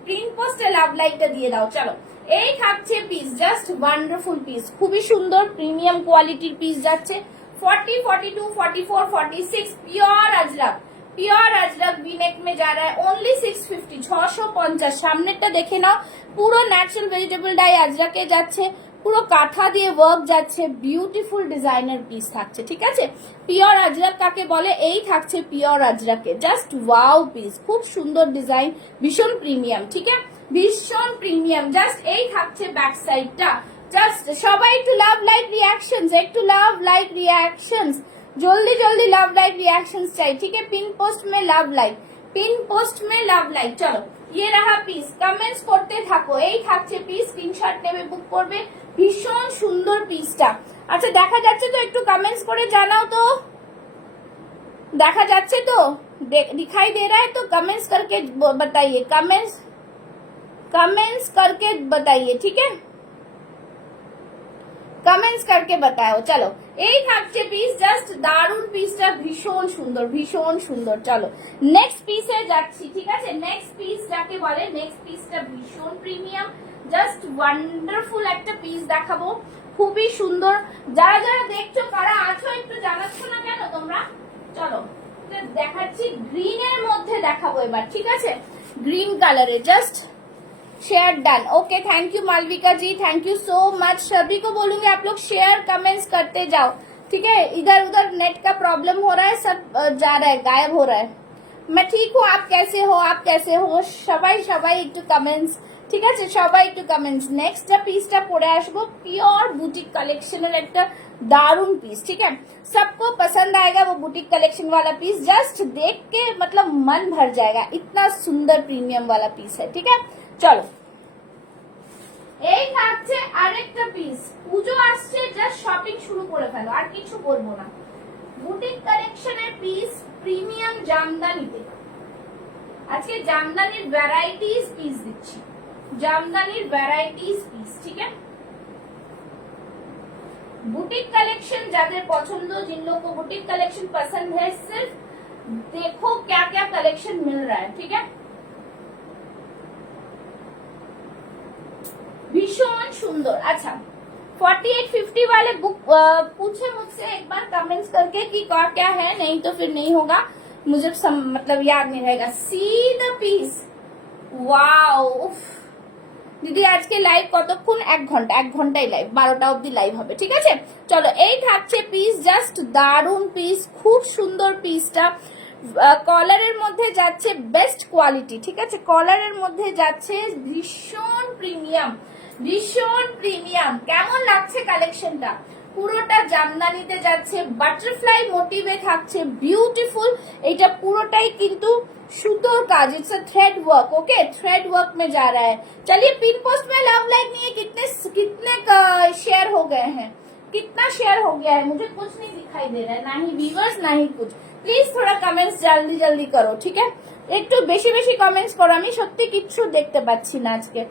প্রিন্ট পোস্টে লাভ লাইকটা দিয়ে দাও। চলো, এই থাকছে পিস, জাস্ট ওয়ান্ডারফুল পিস, খুবই সুন্দর প্রিমিয়াম কোয়ালিটির পিস যাচ্ছে। 40, 42, 44, 46 प्योर अजरक वी-नेक में जा रहा है, ओनली 650, 650। সামনেরটা দেখে নাও, পুরো ন্যাচারাল ভেজিটেবল ডাই আজরাকে যাচ্ছে, পুরো কাঁথা দিয়ে ওয়ার্ক যাচ্ছে, বিউটিফুল ডিজাইনার পিস থাকছে। ঠিক আছে, পিওর আজরাক কাকে বলে, এই থাকছে পিওর আজরাকে, জাস্ট ওয়াও পিস, খুব সুন্দর ডিজাইন, ভীষণ প্রিমিয়াম। ঠিক আছে, ভীষণ প্রিমিয়াম। জাস্ট এই থাকছে ব্যাক সাইডটা, জাস্ট সবাই একটু লাভ লাইক রিয়াকশনস, একটু লাভ লাইক রিয়াকশনস, जल्दी जल्दी लव लाइक रिएक्शंस चाहिए। ठीक है, पिन पोस्ट में लव लाइक, पिन पोस्ट में लव लाइक। चलो, ये रहा पिस, कमेंट्स করতে থাকো, এই থাকছে পিস, স্ক্রিনশট নেবে, বুক করবে, ভীষণ সুন্দর পিসটা। আচ্ছা, দেখা যাচ্ছে তো? একটু কমেন্টস করে জানাও তো, দেখা যাচ্ছে তো? दिखाई दे रहा है तो कमेंट्स करके बताइए, कमेंट्स करके बताइए। ठीक है, কমেন্টস करके बताओ। চলো এই থাকছে পিস, জাস্ট দারুন পিসটা, ভীষণ সুন্দর ভীষণ সুন্দর। চলো নেক্সট পিসে যাচ্ছি, ঠিক আছে? নেক্সট পিস যাকে বলে, নেক্সট পিসটা ভীষণ প্রিমিয়াম, জাস্ট ওয়ান্ডারফুল একটা পিস দেখাবো, খুবই সুন্দর। যারা যারা দেখছো কারা আছো একটু জানাচ্ছ না কেন তোমরা? চলো দেখাচ্ছি, গ্রিনের মধ্যে দেখাবো এবার, ঠিক আছে? ग्रीन कलर है, just share done. Okay thank you Malvika ji, thank you so much. सभी को बोलूंगी आप लोग शेयर कमेंट्स करते जाओ, ठीक है? इधर उधर नेट का प्रॉब्लम हो रहा है, सब जा रहा है, गायब हो रहा है। मैं ठीक हूँ, आप कैसे हो? आप कैसे हो? সবাই সবাই একটু কমেন্টস, ঠিক আছে? সবাই একটু কমেন্টস। নেক্সট পিসটা পরে আসবো, পিওর বুটিক কালেকশনের একটা दारुण पीस, ठीक है? सबको पसंद आएगा वो बुटीक कलेक्शन वाला पीस, जस्ट देख के मतलब मन भर जाएगा, इतना सुंदर प्रीमियम वाला पीस है, ठीक है? चलो এই থাকছে আরেকটা পিস, পুজো আসছে, জাস্ট শপিং শুরু করে ফেলো, আর কিছু বলবো না। বুটিক কালেকশনের পিস, প্রিমিয়াম জামদানিতে, আজকে জামদানির ভ্যারাইটিস পিস দিচ্ছি, জামদানির ভ্যারাইটিস পিস, ঠিক है? बुटीक कलेक्शन जाদের পছন্দ, जिन लोग को बुटीक कलेक्शन पसंद है, सिर्फ देखो क्या क्या कलेक्शन मिल रहा है, ठीक है? भीषण सुंदर। अच्छा 4850 वाले बुक पूछे मुझसे एक बार कमेंट्स करके कि क्या है, नहीं तो फिर नहीं होगा, मुझे मतलब याद नहीं रहेगा। See the piece, wow. দিদি আজকে লাইভ কতক্ষণ? 1 ঘন্টা, 1 ঘন্টাই লাইভ, 12টা অবধি লাইভ হবে, ঠিক আছে? চলো এই থাকছে পিস, জাস্ট দারুন পিস, খুব সুন্দর পিসটা। কলারের মধ্যে যাচ্ছে বেস্ট কোয়ালিটি, ঠিক আছে? কলারের মধ্যে যাচ্ছে ভীষণ প্রিমিয়াম, ভীষণ প্রিমিয়াম। কেমন লাগছে কালেকশনটা? পুরোটা জামদানিতে যাচ্ছে, বাটারফ্লাই মোটিভে থাকছে, বিউটিফুল। এটা পুরোটাই কিন্তু সুতোর কাজ, it's a thread work, okay? Thread work में जा रहा है। चलिए पिन पोस्ट में लव लाइक नहीं है, कितने शेयर हो गए हैं, कितना शेयर हो गया है? मुझे कुछ नहीं दिखाई दे रहा है, ना ही व्यूअर्स ना ही कुछ। प्लीज थोड़ा कमेंट्स जल्दी जल्दी करो, ठीक है? একটু বেশি বেশি কমেন্টস করো, আমি সত্যি কিচ্ছু দেখতে পাচ্ছি না আজকে,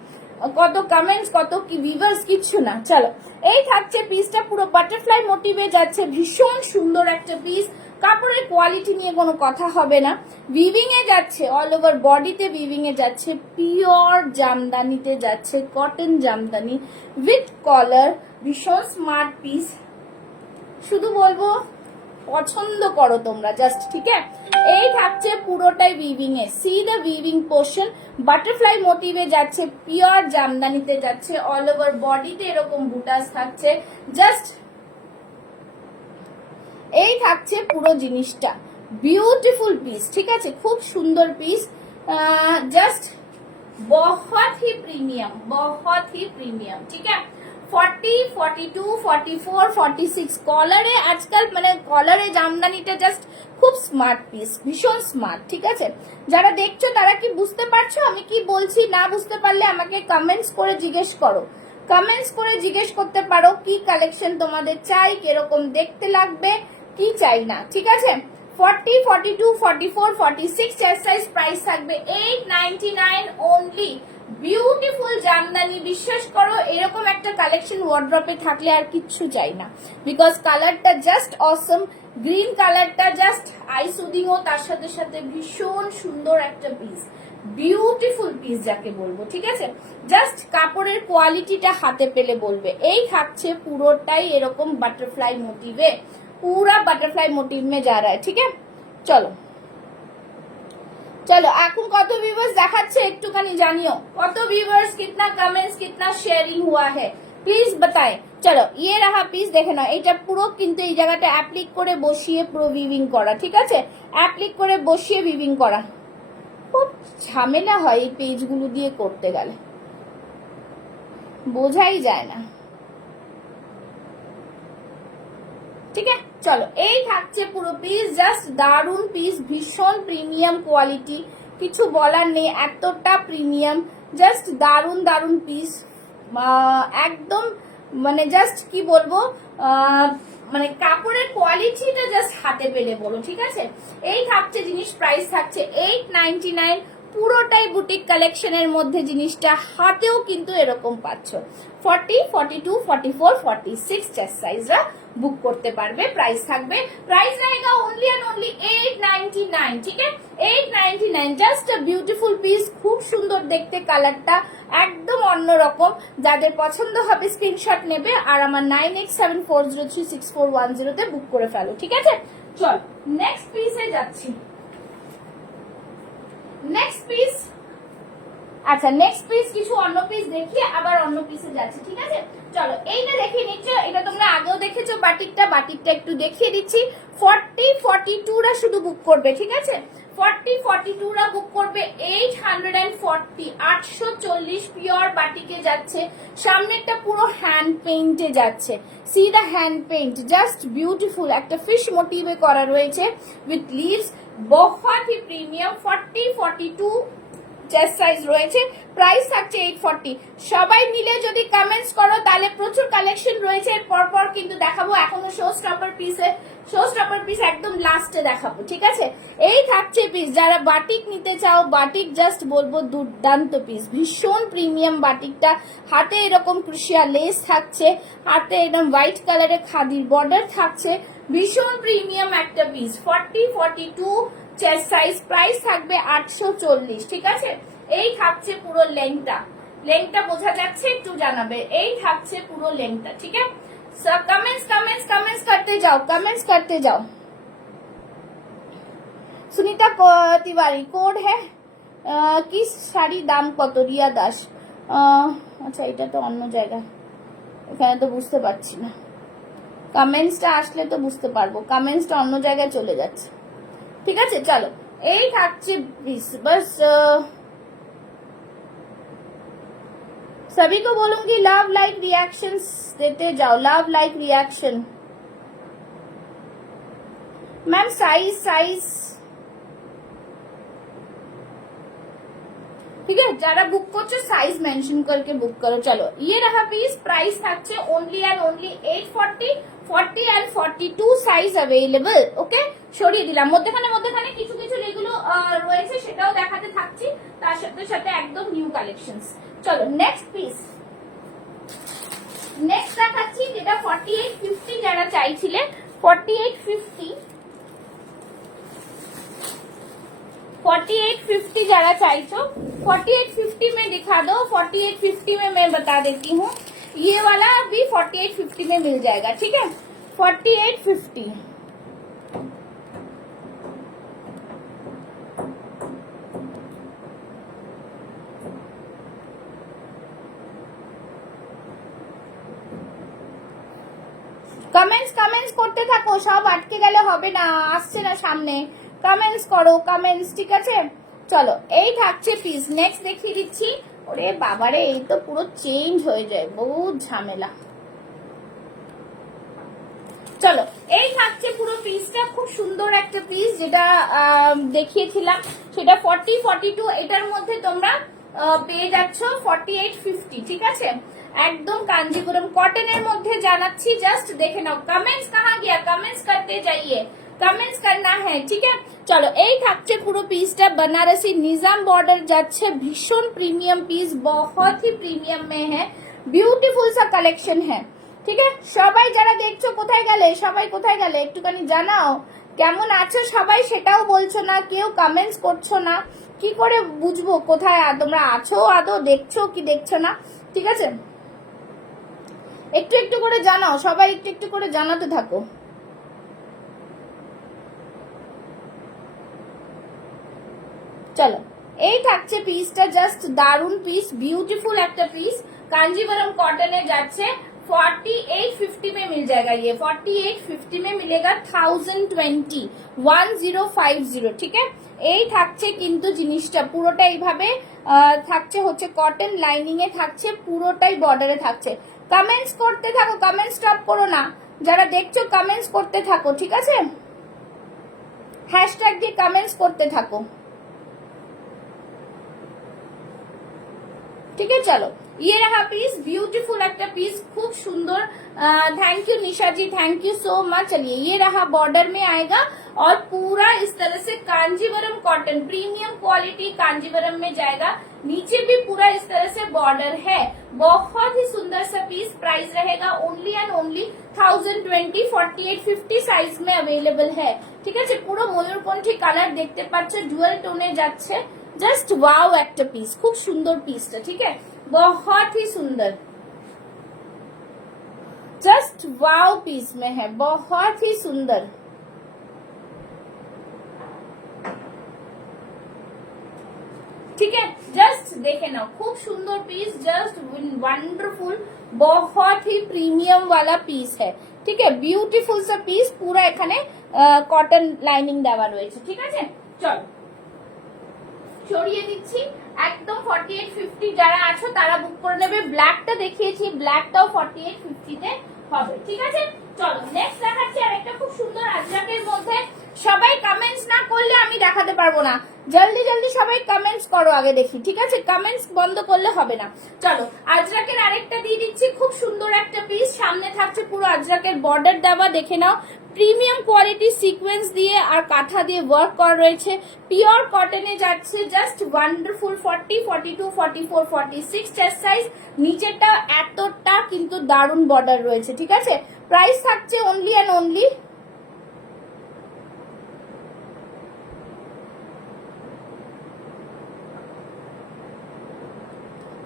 কত কমেন্টস কত কি ভিউয়ার্স, কিচ্ছু না। চলো এই থাকছে পিসটা, পুরো বাটারফ্লাই মোটিভে যাচ্ছে, ভীষণ সুন্দর একটা পিস। কাপড়ের কোয়ালিটি নিয়ে কোনো কথা হবে না, উইভিং এ যাচ্ছে, অল ওভার বডিতে উইভিং এ যাচ্ছে, পিওর জামদানিতে যাচ্ছে, কটন জামদানি উইথ কলার, ভীষণ স্মার্ট পিস। শুধু বলবো পছন্দ করো তোমরা, জাস্ট, ঠিক আছে? এই থাকছে পুরোটাই উইভিং এ, see the weaving portion, butterfly মোটিভে যাচ্ছে, পিওর জামদানিতে যাচ্ছে, অল ওভার বডিতে এরকম বুটাস থাকছে, জাস্ট এই থাকছে পুরো জিনিসটা, বিউটিফুল পিস, ঠিক আছে? খুব সুন্দর পিস, জাস্ট बहुत ही प्रीमियम, बहुत ही प्रीमियम, ठीक है? 40, 42, 44, 46 কলারে আজকাল, মানে কলারে জামদানিটা জাস্ট খুব স্মার্ট পিস, ভীষণ স্মার্ট, ঠিক আছে? যারা দেখছো তারা কি বুঝতে পারছো আমি কি বলছি? না বুঝতে পারলে আমাকে কমেন্টস করে জিজ্ঞেস করো, কমেন্টস করে জিজ্ঞেস করতে পারো কি কালেকশন তোমাদের চাই, কিরকম দেখতে লাগবে, কি চাই না, ঠিক আছে? 40, 42, 44, 46 চেস্ট সাইজ, প্রাইস থাকবে 899 অনলি। বিউটিফুল জামদানি, বিশ্বাস করো এরকম একটা কালেকশন ওয়ার্ড্রপে থাকলে আর কিচ্ছু চাই না, বিকজ কালারটা জাস্ট অসম, গ্রিন কালারটা জাস্ট আই সুদিং, ও তার সাথে সাথে ভীষণ সুন্দর একটা পিস, বিউটিফুল পিস যাকে বলবো, ঠিক আছে? জাস্ট কাপড়ের কোয়ালিটিটা হাতে পেলে বলবে। এই থাকছে পুরোটাই এরকম বাটারফ্লাই মোটিভে, पूरा बटरफ्लाई मोटिव में जा रहा है, ठीक है? चलो चलो এখন কত ভিউয়ার্স দেখাচ্ছে একটুখানি জানিও, কত ভিউয়ার্স, कितना कमेंट्स, कितना शेयरिंग हुआ है, प्लीज बताएं। चलो ये रहा পিস, দেখে নাও, এটা পুরো কিন্তু এই জায়গাটা অ্যাপ্লিক করে বসিয়ে পুরো উইভিং করা, ঠিক আছে? অ্যাপ্লিক করে বসিয়ে উইভিং করা, খুব ঝামেলা হয় এই পেজগুলো দিয়ে করতে গেলে, বোঝাই যায় না, ঠিক আছে? চলো এই থাকছে পুরো পিস, জাস্ট দারুন পিস, ভীষণ প্রিমিয়াম কোয়ালিটি, কিছু বলার নেই, এতটা প্রিমিয়াম, জাস্ট দারুন দারুন পিস, একদম মানে জাস্ট কি বলবো, মানে কাপড়ের কোয়ালিটিটা জাস্ট হাতে পেলে বলো, ঠিক আছে? এই থাকছে জিনিস, প্রাইস থাকছে 899 পুরোটাই বুটিক কালেকশনের মধ্যে জিনিসটা, হাতেও কিন্তু এরকম পাচ্ছ। 40, 42, 44, 46 চেস্ট সাইজরা বুক করতে পারবে। প্রাইস থাকবে, প্রাইস रहेगा ओनली एंड ओनली 899, ঠিক আছে? 899, জাস্ট আ বিউটিফুল পিস, খুব সুন্দর দেখতে, কালারটা একদম অন্যরকম। যাদের পছন্দ হবে স্ক্রিনশট নেবে আর আমার 9874036410 তে বুক করে ফেলো, ঠিক আছে? চল নেক্সট পিসে যাচ্ছি। নেক্সট পিস, আচ্ছা নেক্সট পিস কিছু অন্য পিস দেখিয়ে আবার অন্য পিসে যাচ্ছি, ঠিক আছে? চলো এইটা দেখিয়ে নিচ্ছ, এটা তোমরা আগেও দেখেছো বাটিকটা, বাটিকটা একটু দেখিয়ে দিচ্ছি। 40, 42 রা শুধু বুক করবে, ঠিক আছে? 40, 42 রা বুক করবে 840, 840 পিওর বাটিকে যাচ্ছে। সামনেরটা পুরো হ্যান্ড পেইন্টে যাচ্ছে, সি দা হ্যান্ড পেইন্ট, জাস্ট বিউটিফুল। একটা ফিশ মোটিভে করা রয়েছে উইথ লিভস, बहुत ही প্রিমিয়াম। 40, 42 চেস্ট সাইজ রয়েছে, প্রাইস থাকছে 840। সবাই মিলে যদি কমেন্টস করো তাহলে প্রচুর কালেকশন রয়েছে, পরপর কিন্তু দেখাবো। এখনো শো স্টপার পিস একদম লাস্টে দেখাবো, ঠিক আছে? এই থাকছে পিস, যারা বাটিক নিতে চাও, বাটিক জাস্ট বলবো দুর্দান্ত পিস, ভীষণ প্রিমিয়াম বাটিকটা। হাতে এরকম ক্রুশিয়া লেস থাকছে, হাতে এরকম হোয়াইট কালারের খাদির বর্ডার থাকছে, ভীষণ প্রিমিয়াম একটা পিস। 40, 42 চেস্ট সাইজ, প্রাইস থাকবে 840, ঠিক আছে? এই থাকছে পুরো লেংটা, লেংটা বোঝা যাচ্ছে একটু জানাবে। এই থাকছে পুরো লেংটা, ঠিক আছে? कमेंट्स कमेंट्स कमेंट्स करते जाओ, कमेंट्स करते जाओ। सुनीता तिवारी कोड है কি শাড়ি দাম কত? রিয়া দাস, আচ্ছা এটা তো অন্য জায়গা, এখানে তো বুঝতে পারছি না। কমেন্টসটা আসলে তো বুঝতে পারবো, কমেন্টসটা অন্য জায়গায় চলে যাচ্ছে, ঠিক আছে? চলো এই থাকছে পিস, বাস सभी को बोलूंगी लव लाइक रिएक्शंस देते जाओ, love like reaction. Ma'am size ठीक है, যারা বুক করছো সাইজ মেনশন करके বুক করো। চলো ये रहा पीस, प्राइस থাকছে only and only 840, 40 and 42 size available. Okay, সরিয়ে দিলাম। মধ্যখানে কিছু কিছু যেগুলো রয়েছে সেটাও দেখাতে থাকছি, তার সাথে সাথে একদম নিউ কালেকশনস। চলো নেক্সট পিস, নেক্সট দেখাচ্ছি যেটা 4850 যারা চাইছিলে, 4850 যারা চাইছো, 4850 में दिखा दो। 4850 में मैं बता देती हूँ, ये वाला भी 4850 में मिल जाएगा, ठीक है? 4850 কমেন্টস করতে থাকো, সব আটকে গেলে হবে না, আসছে না সামনে। কমেন্টস করো, কমেন্টস, ঠিক আছে? চলো এই থাকছে পিস, নেক্সট দেখিয়ে দিচ্ছি। ওরে বাবারে, এই তো পুরো চেঞ্জ হয়ে যায়, বহুত ঝামেলা। চলো এই থাকছে পুরো পিসটা, খুব সুন্দর একটা পিস, যেটা দেখিয়েছিলাম সেটা 40, 42, এটার মধ্যে তোমরা পেয়ে যাচ্ছ 4850, ঠিক আছে? একদম কাঞ্জিপুরম কটনের মধ্যে জানাচ্ছি, জাস্ট দেখে নাও। কমেন্টস কাহা গিয়া, কমেন্টস করতে যাইয়ে, কমেন্টস करना है, ঠিক আছে? চলো এই থাকছে পুরো পিসটা, बनारसी निजाम बॉर्डर যাচ্ছে, ভীষণ প্রিমিয়াম পিস, बहुत ही প্রিমিয়াম में है, ब्यूटीफुल सा कलेक्शन है, ঠিক আছে? সবাই যারা দেখছো কোথায় গেলে, সবাই কোথায় গেলে একটুখানি জানাও, কেমন আছো সবাই সেটাও বলছো না, কেউ কমেন্টস করছো না, কি করে বুঝবো কোথায় তোমরা আছো, আদৌ দেখছো কি দেখছো না, ঠিক আছে? একটু একটু করে জানাও, সবাই একটু একটু করে জানাতে থাকো। চলো এই থাকছে পিসটা, জাস্ট দারুন পিস, বিউটিফুল একটা পিস, कांजीवरम कॉटन যাচ্ছে। 4850 में मिल जाएगा, ये 4850 में मिलेगा, 1020, 1050, ঠিক আছে? এই থাকছে কিন্তু জিনিসটা পুরোটা এইভাবে থাকছে, হচ্ছে কটন লাইনিং এ থাকছে, পুরোটাই বর্ডারে থাকছে। কমেন্টস করতে থাকো, কমেন্টস স্টপ করো না, যারা দেখছো কমেন্টস করতে থাকো, ঠিক আছে? হ্যাশট্যাগ দিয়ে কমেন্টস করতে থাকো। ठीक है। चलो ये रहा पीस, ब्यूटीफुल एक पीस, खूब सुंदर। Thank you Nisha ji, thank you so much. चलिए ये रहा, बॉर्डर में आएगा और पूरा इस तरह से Kanjeevaram cotton, premium quality Kanjeevaram में जाएगा। नीचे भी पूरा इस तरह से बॉर्डर है, बहुत ही सुंदर सा पीस। प्राइस रहेगा ओनली एंड ओनली 1020, 48, 50 साइज में अवेलेबल है। ঠিক আছে, পুরো ময়ূরকণ্ঠী কালার দেখতে পাচ্ছ, ডুয়াল টোনে যাচ্ছে। জাস্ট ওয়াও একটা পিস, খুব সুন্দর পিসটা। ঠিক আছে, बहुत ही सुंदर, जस्ट वाओ पीस में है, बहुत ही सुंदर। ठीक है, जस्ट देखे ना, खूब सुंदर पीस, जस्ट वंडरफुल, बहुत ही प्रीमियम वाला पीस है। ठीक है, ब्यूटीफुल सा पीस, पूरा এখানে কটন লাইনিং দেওয়া রয়েছে। ঠিক আছে, চলো ছড়িয়ে দিচ্ছি একদম 48, 50 যারা আছো তারা বুক করে নেবে। ব্ল্যাকটা দেখিয়েছি, ব্ল্যাকটাও 48, 50 তে হবে। ঠিক আছে, চলো নেক্সট দেখাচ্ছি আরেকটা খুব সুন্দর আজরাকের মধ্যে। সবাই কমেন্টস না করলে আমি দেখাতে পারবো না, জলদি জলদি সবাই কমেন্টস করো আগে দেখি। ঠিক আছে, কমেন্টস বন্ধ করলে হবে না। চলো আজরাকের আরেকটা দিয়ে দিচ্ছি, খুব সুন্দর একটা পিস। সামনে থাকছে পুরো আজরাকের বর্ডার দেওয়া, দেখে নাও। প্রিমিয়াম কোয়ালিটি সিকোয়েন্স দিয়ে আর কাঁথা দিয়ে ওয়ার্ক করা রয়েছে, পিওর কটনে যাচ্ছে, জাস্ট ওয়ান্ডারফুল। 40, 42, 44, 46 chest size. নিচেরটা এতটা কিন্তু দারুণ বর্ডার রয়েছে। ঠিক আছে, প্রাইস থাকছে অনলি অ্যান্ড অনলি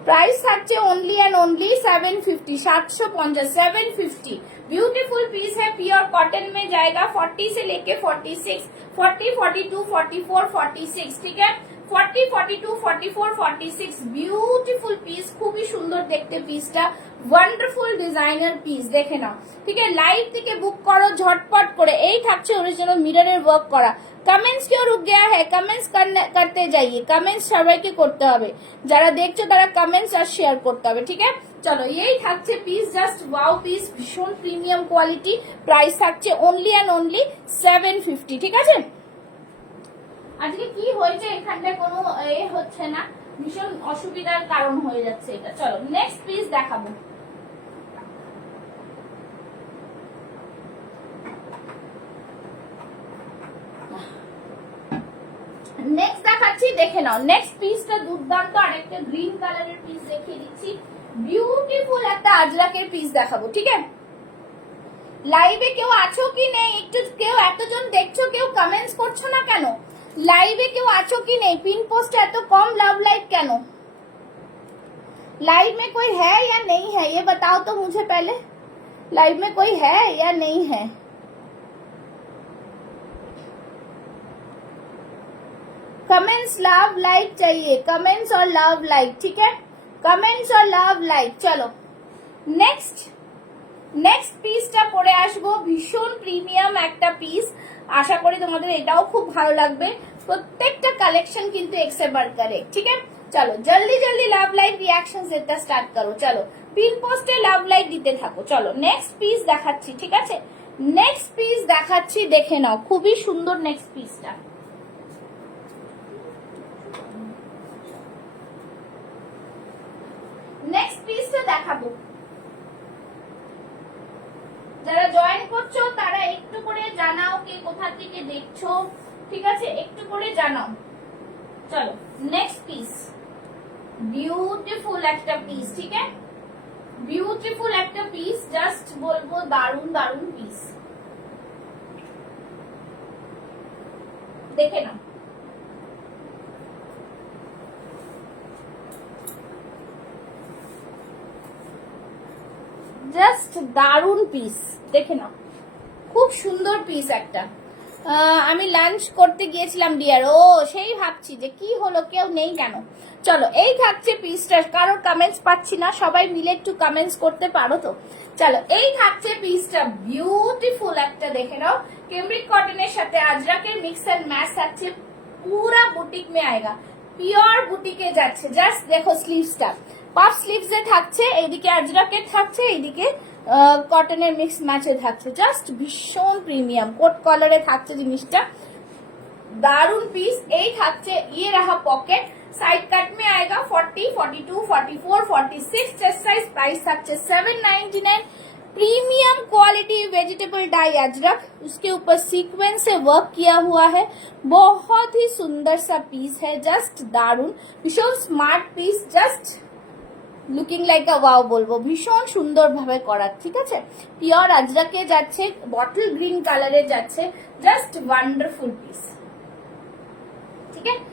प्राइस থাকছে only and only 750, 750, 750। Beautiful piece है, प्योर कॉटन में जाएगा। 40 से लेके 46, 40, 42, 44, 46। ठीक है, 40, 42, 44, 46 ब्यूटीफुल पीस, খুবই সুন্দর দেখতে পিসটা, ওয়ান্ডারফুল ডিজাইনার পিস। দেখে নাও। ঠিক আছে, লাইভ থেকে বুক করো ঝটপট করে। এই থাকছে অরিজিনাল মিররের ওয়ার্ক করা। কমেন্টস क्यों रुक गया है? कमेंट्स करते जाइए, कमेंट्स সবাইকে করতে হবে, যারা দেখছো তারা কমেন্টস আর শেয়ার করতে হবে। ঠিক আছে, চলো এই থাকছে পিস, জাস্ট ওয়াও পিস, ভীষণ প্রিমিয়াম কোয়ালিটি। প্রাইস থাকছে অনলি এন্ড অনলি 750। ঠিক আছে, আজকে কি হয়েছে এখানটা কোনো হচ্ছে না, ভীষণ অসুবিধার কারণ হয়ে যাচ্ছে এটা। চলো নেক্সট পিস দেখাবো। নেক্সট দেখাচ্ছি, দেখে নাও। নেক্সট পিসটা দুর্দান্ত, আরেকটা গ্রিন কালারের পিস দেখিয়ে দিচ্ছি। বিউটিফুল একটা আজরাকের পিস দেখাবো। ঠিক আছে, লাইভে কেউ আছো কি নেই একটু, কেউ এতজন দেখছো কেউ কমেন্টস করছো না কেন? লাইভে কেউ আছো কি নেই? পিন পোস্ট এত কম লাভ लाइक কেন? लाइव में कोई है या नहीं है ये बताओ तो मुझे पहले, लाइव में कोई है या नहीं है? कमेंट्स लव लाइक चाहिए, कमेंट्स और लव लाइक। ठीक है, कमेंट्स और लव लाइक। चलो नेक्स्ट পিসটা পরে আসবো, ভীষণ প্রিমিয়াম একটা পিস। আশা করি তোমাদের এটাও খুব ভালো লাগবে। প্রত্যেকটা কালেকশন কিন্তু এক্সে বার্গারে। ঠিক আছে, চলো জলদি জলদি লাভ লাইক রিয়াকশন দিতে স্টার্ট করো। চলো পিন পোস্টে লাভ লাইক দিতে থাকো। চলো নেক্সট পিস দেখাচ্ছি। ঠিক আছে, নেক্সট পিস দেখাচ্ছি, দেখে নাও, খুবই সুন্দর নেক্সট পিসটা। নেক্সট পিসটা দেখাবো। যারা জয়েন করছো তারা একটু করে জানাও কে কোথা থেকে দেখছো। ঠিক আছে, একটু করে জানাও। চলো নেক্সট পিস, বিউটিফুল একটা পিস। ঠিক আছে, বিউটিফুল একটা পিস, জাস্ট বলবো দারুন দারুন পিস। দেখে নাও, জাস্ট দারুন পিস। দেখে নাও, খুব সুন্দর পিস একটা। আমি লাঞ্চ করতে গিয়েছিলাম ডিয়ার, ও সেই ভাবছি যে কি হলো কেউ নেই কেন। চলো এই থাকছে পিসটা, কারোর কমেন্টস পাচ্ছি না, সবাই মিলে একটু কমেন্টস করতে পারো তো। চলো এই থাকছে পিসটা, বিউটিফুল একটা। দেখে নাও, কেমব্রিক কটনের সাথে আজরাকের মিক্স এন্ড ম্যাচ থাকছে, পুরা বুটিক মে আয়েগা, পিওর বুটিকে যাচ্ছে। জাস্ট দেখো স্লিভসটা, পাফ স্লিভসে থাকছে, এইদিকে আজরাকের থাকছে, এইদিকে কটনের মিক্স ম্যাচে থাকছে। জাস্ট ভীষণ প্রিমিয়াম, কোট কলারে থাকছে জিনিসটা। दारुण पीस। এই থাকছে ये रहा पॉकेट, साइड कट में आएगा 40, 42, 44, 46 चेस्ट साइज। प्राइस থাকছে 799। Premium quality vegetable die Ajrak, उसके ऊपर सीक्वेंस से वर्क किया हुआ है। बहुत ही सुंदर सा पीस है, जस्ट दारुण, भीषण smart piece, just looking like a wow বলবো, ভীষণ সুন্দর ভাবে করা। ঠিক আছে, পিওর আজরাকে যাচ্ছে, বটল গ্রিন কালারে যাচ্ছে, জাস্ট ওয়ান্ডারফুল পিস। ঠিক আছে,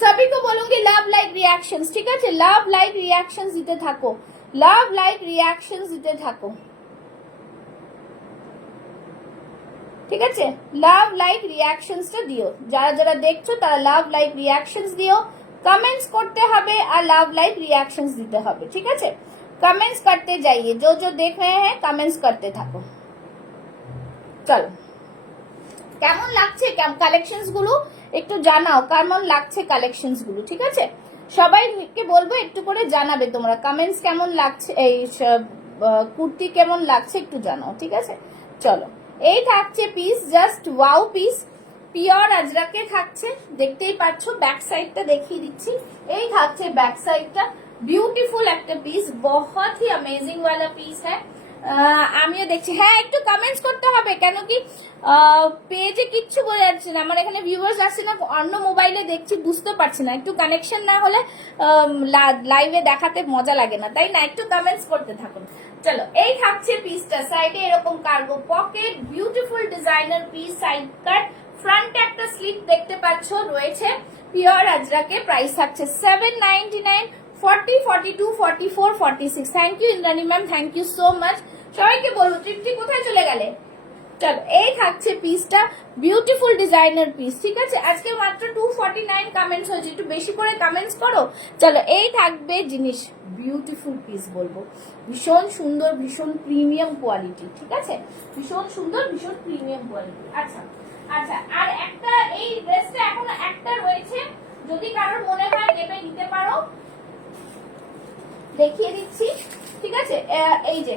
सभी को बोलूंगी लव लाइक रिएक्शंस। ঠিক আছে, লাভ লাইক রিয়াকশনস দিতে থাকো, লাভ লাইক রিয়াকশনস দিতে থাকো। ঠিক আছে, লাভ লাইক রিয়াকশনসটা দিও, যারা যারা দেখছো তারা লাভ লাইক রিয়াকশনস দিও। कमेंट्स करते হবে আর লাভ লাইক রিঅ্যাকশনস দিতে হবে। ঠিক আছে, कमेंट्स करते जाइए, जो जो देख रहे हैं कमेंट्स करते থাকো। চলো, কেমন লাগছে কালেকশনস গুলো একটু জানাও, কেমন লাগছে কালেকশনস গুলো। ঠিক আছে, সবাইকে বলবো একটু করে জানাবে তোমরা কমেন্টস কেমন লাগছে, এই কুর্তি কেমন লাগছে একটু জানাও। ঠিক আছে, চলো, এই থাকছে piece, just wow piece, pure আজরাকে থাকছে, দেখতেই পাচ্ছ। ব্যাক সাইডটা দেখিয়ে দিচ্ছি, এই থাকছে ব্যাক সাইডটা, বিউটিফুল একটা পিস, বহুত হি অ্যামেজিং वाला পিস है। আমিও দেখছি, হ্যাঁ একটু কমেন্টস করতে হবে, কেন কি পেজে কিচ্ছু বোঝা যাচ্ছে না, আমার এখানে ভিউয়ার্স আসছে না, অন্য মোবাইলে দেখছি, বুঝতে পারছি না। একটু কানেকশন না হলে লাইভে দেখাতে মজা লাগে না, তাই না? একটু কমেন্টস করতে থাকুন। চলো, এই থাকছে পিসটা, সাইডে এরকম cargo pocket, beautiful designer piece, side কাট, ফ্রন্টে একটা স্লিপ দেখতে পাচ্ছ রয়েছে, পিওর আজরাকে। প্রাইস থাকছে 799, 40, 42, 44, 46। Thank you Indrani ma'am, thank you so much. সবাইকে বলবো তৃপ্তি কোথায় চলে গেলে। চলো, এই থাকছে পিসটা, বিউটিফুল ডিজাইনার পিস। ঠিক আছে, আজকে মাত্র 249 কমেন্টস হয়েছে, একটু বেশি করে কমেন্টস করো। চলো, এই থাকবে জিনিস, বিউটিফুল পিস বলবো, ভীষণ সুন্দর, ভীষণ প্রিমিয়াম কোয়ালিটি। ঠিক আছে, ভীষণ সুন্দর, ভীষণ প্রিমিয়াম কোয়ালিটি। আচ্ছা আচ্ছা, আর একটা, এই ড্রেসটা এখন একটা রয়েছে, যদি কারোর মনে হয় নেবে নিতে পারো, দেখিয়ে দিচ্ছি। ঠিক আছে, এই যে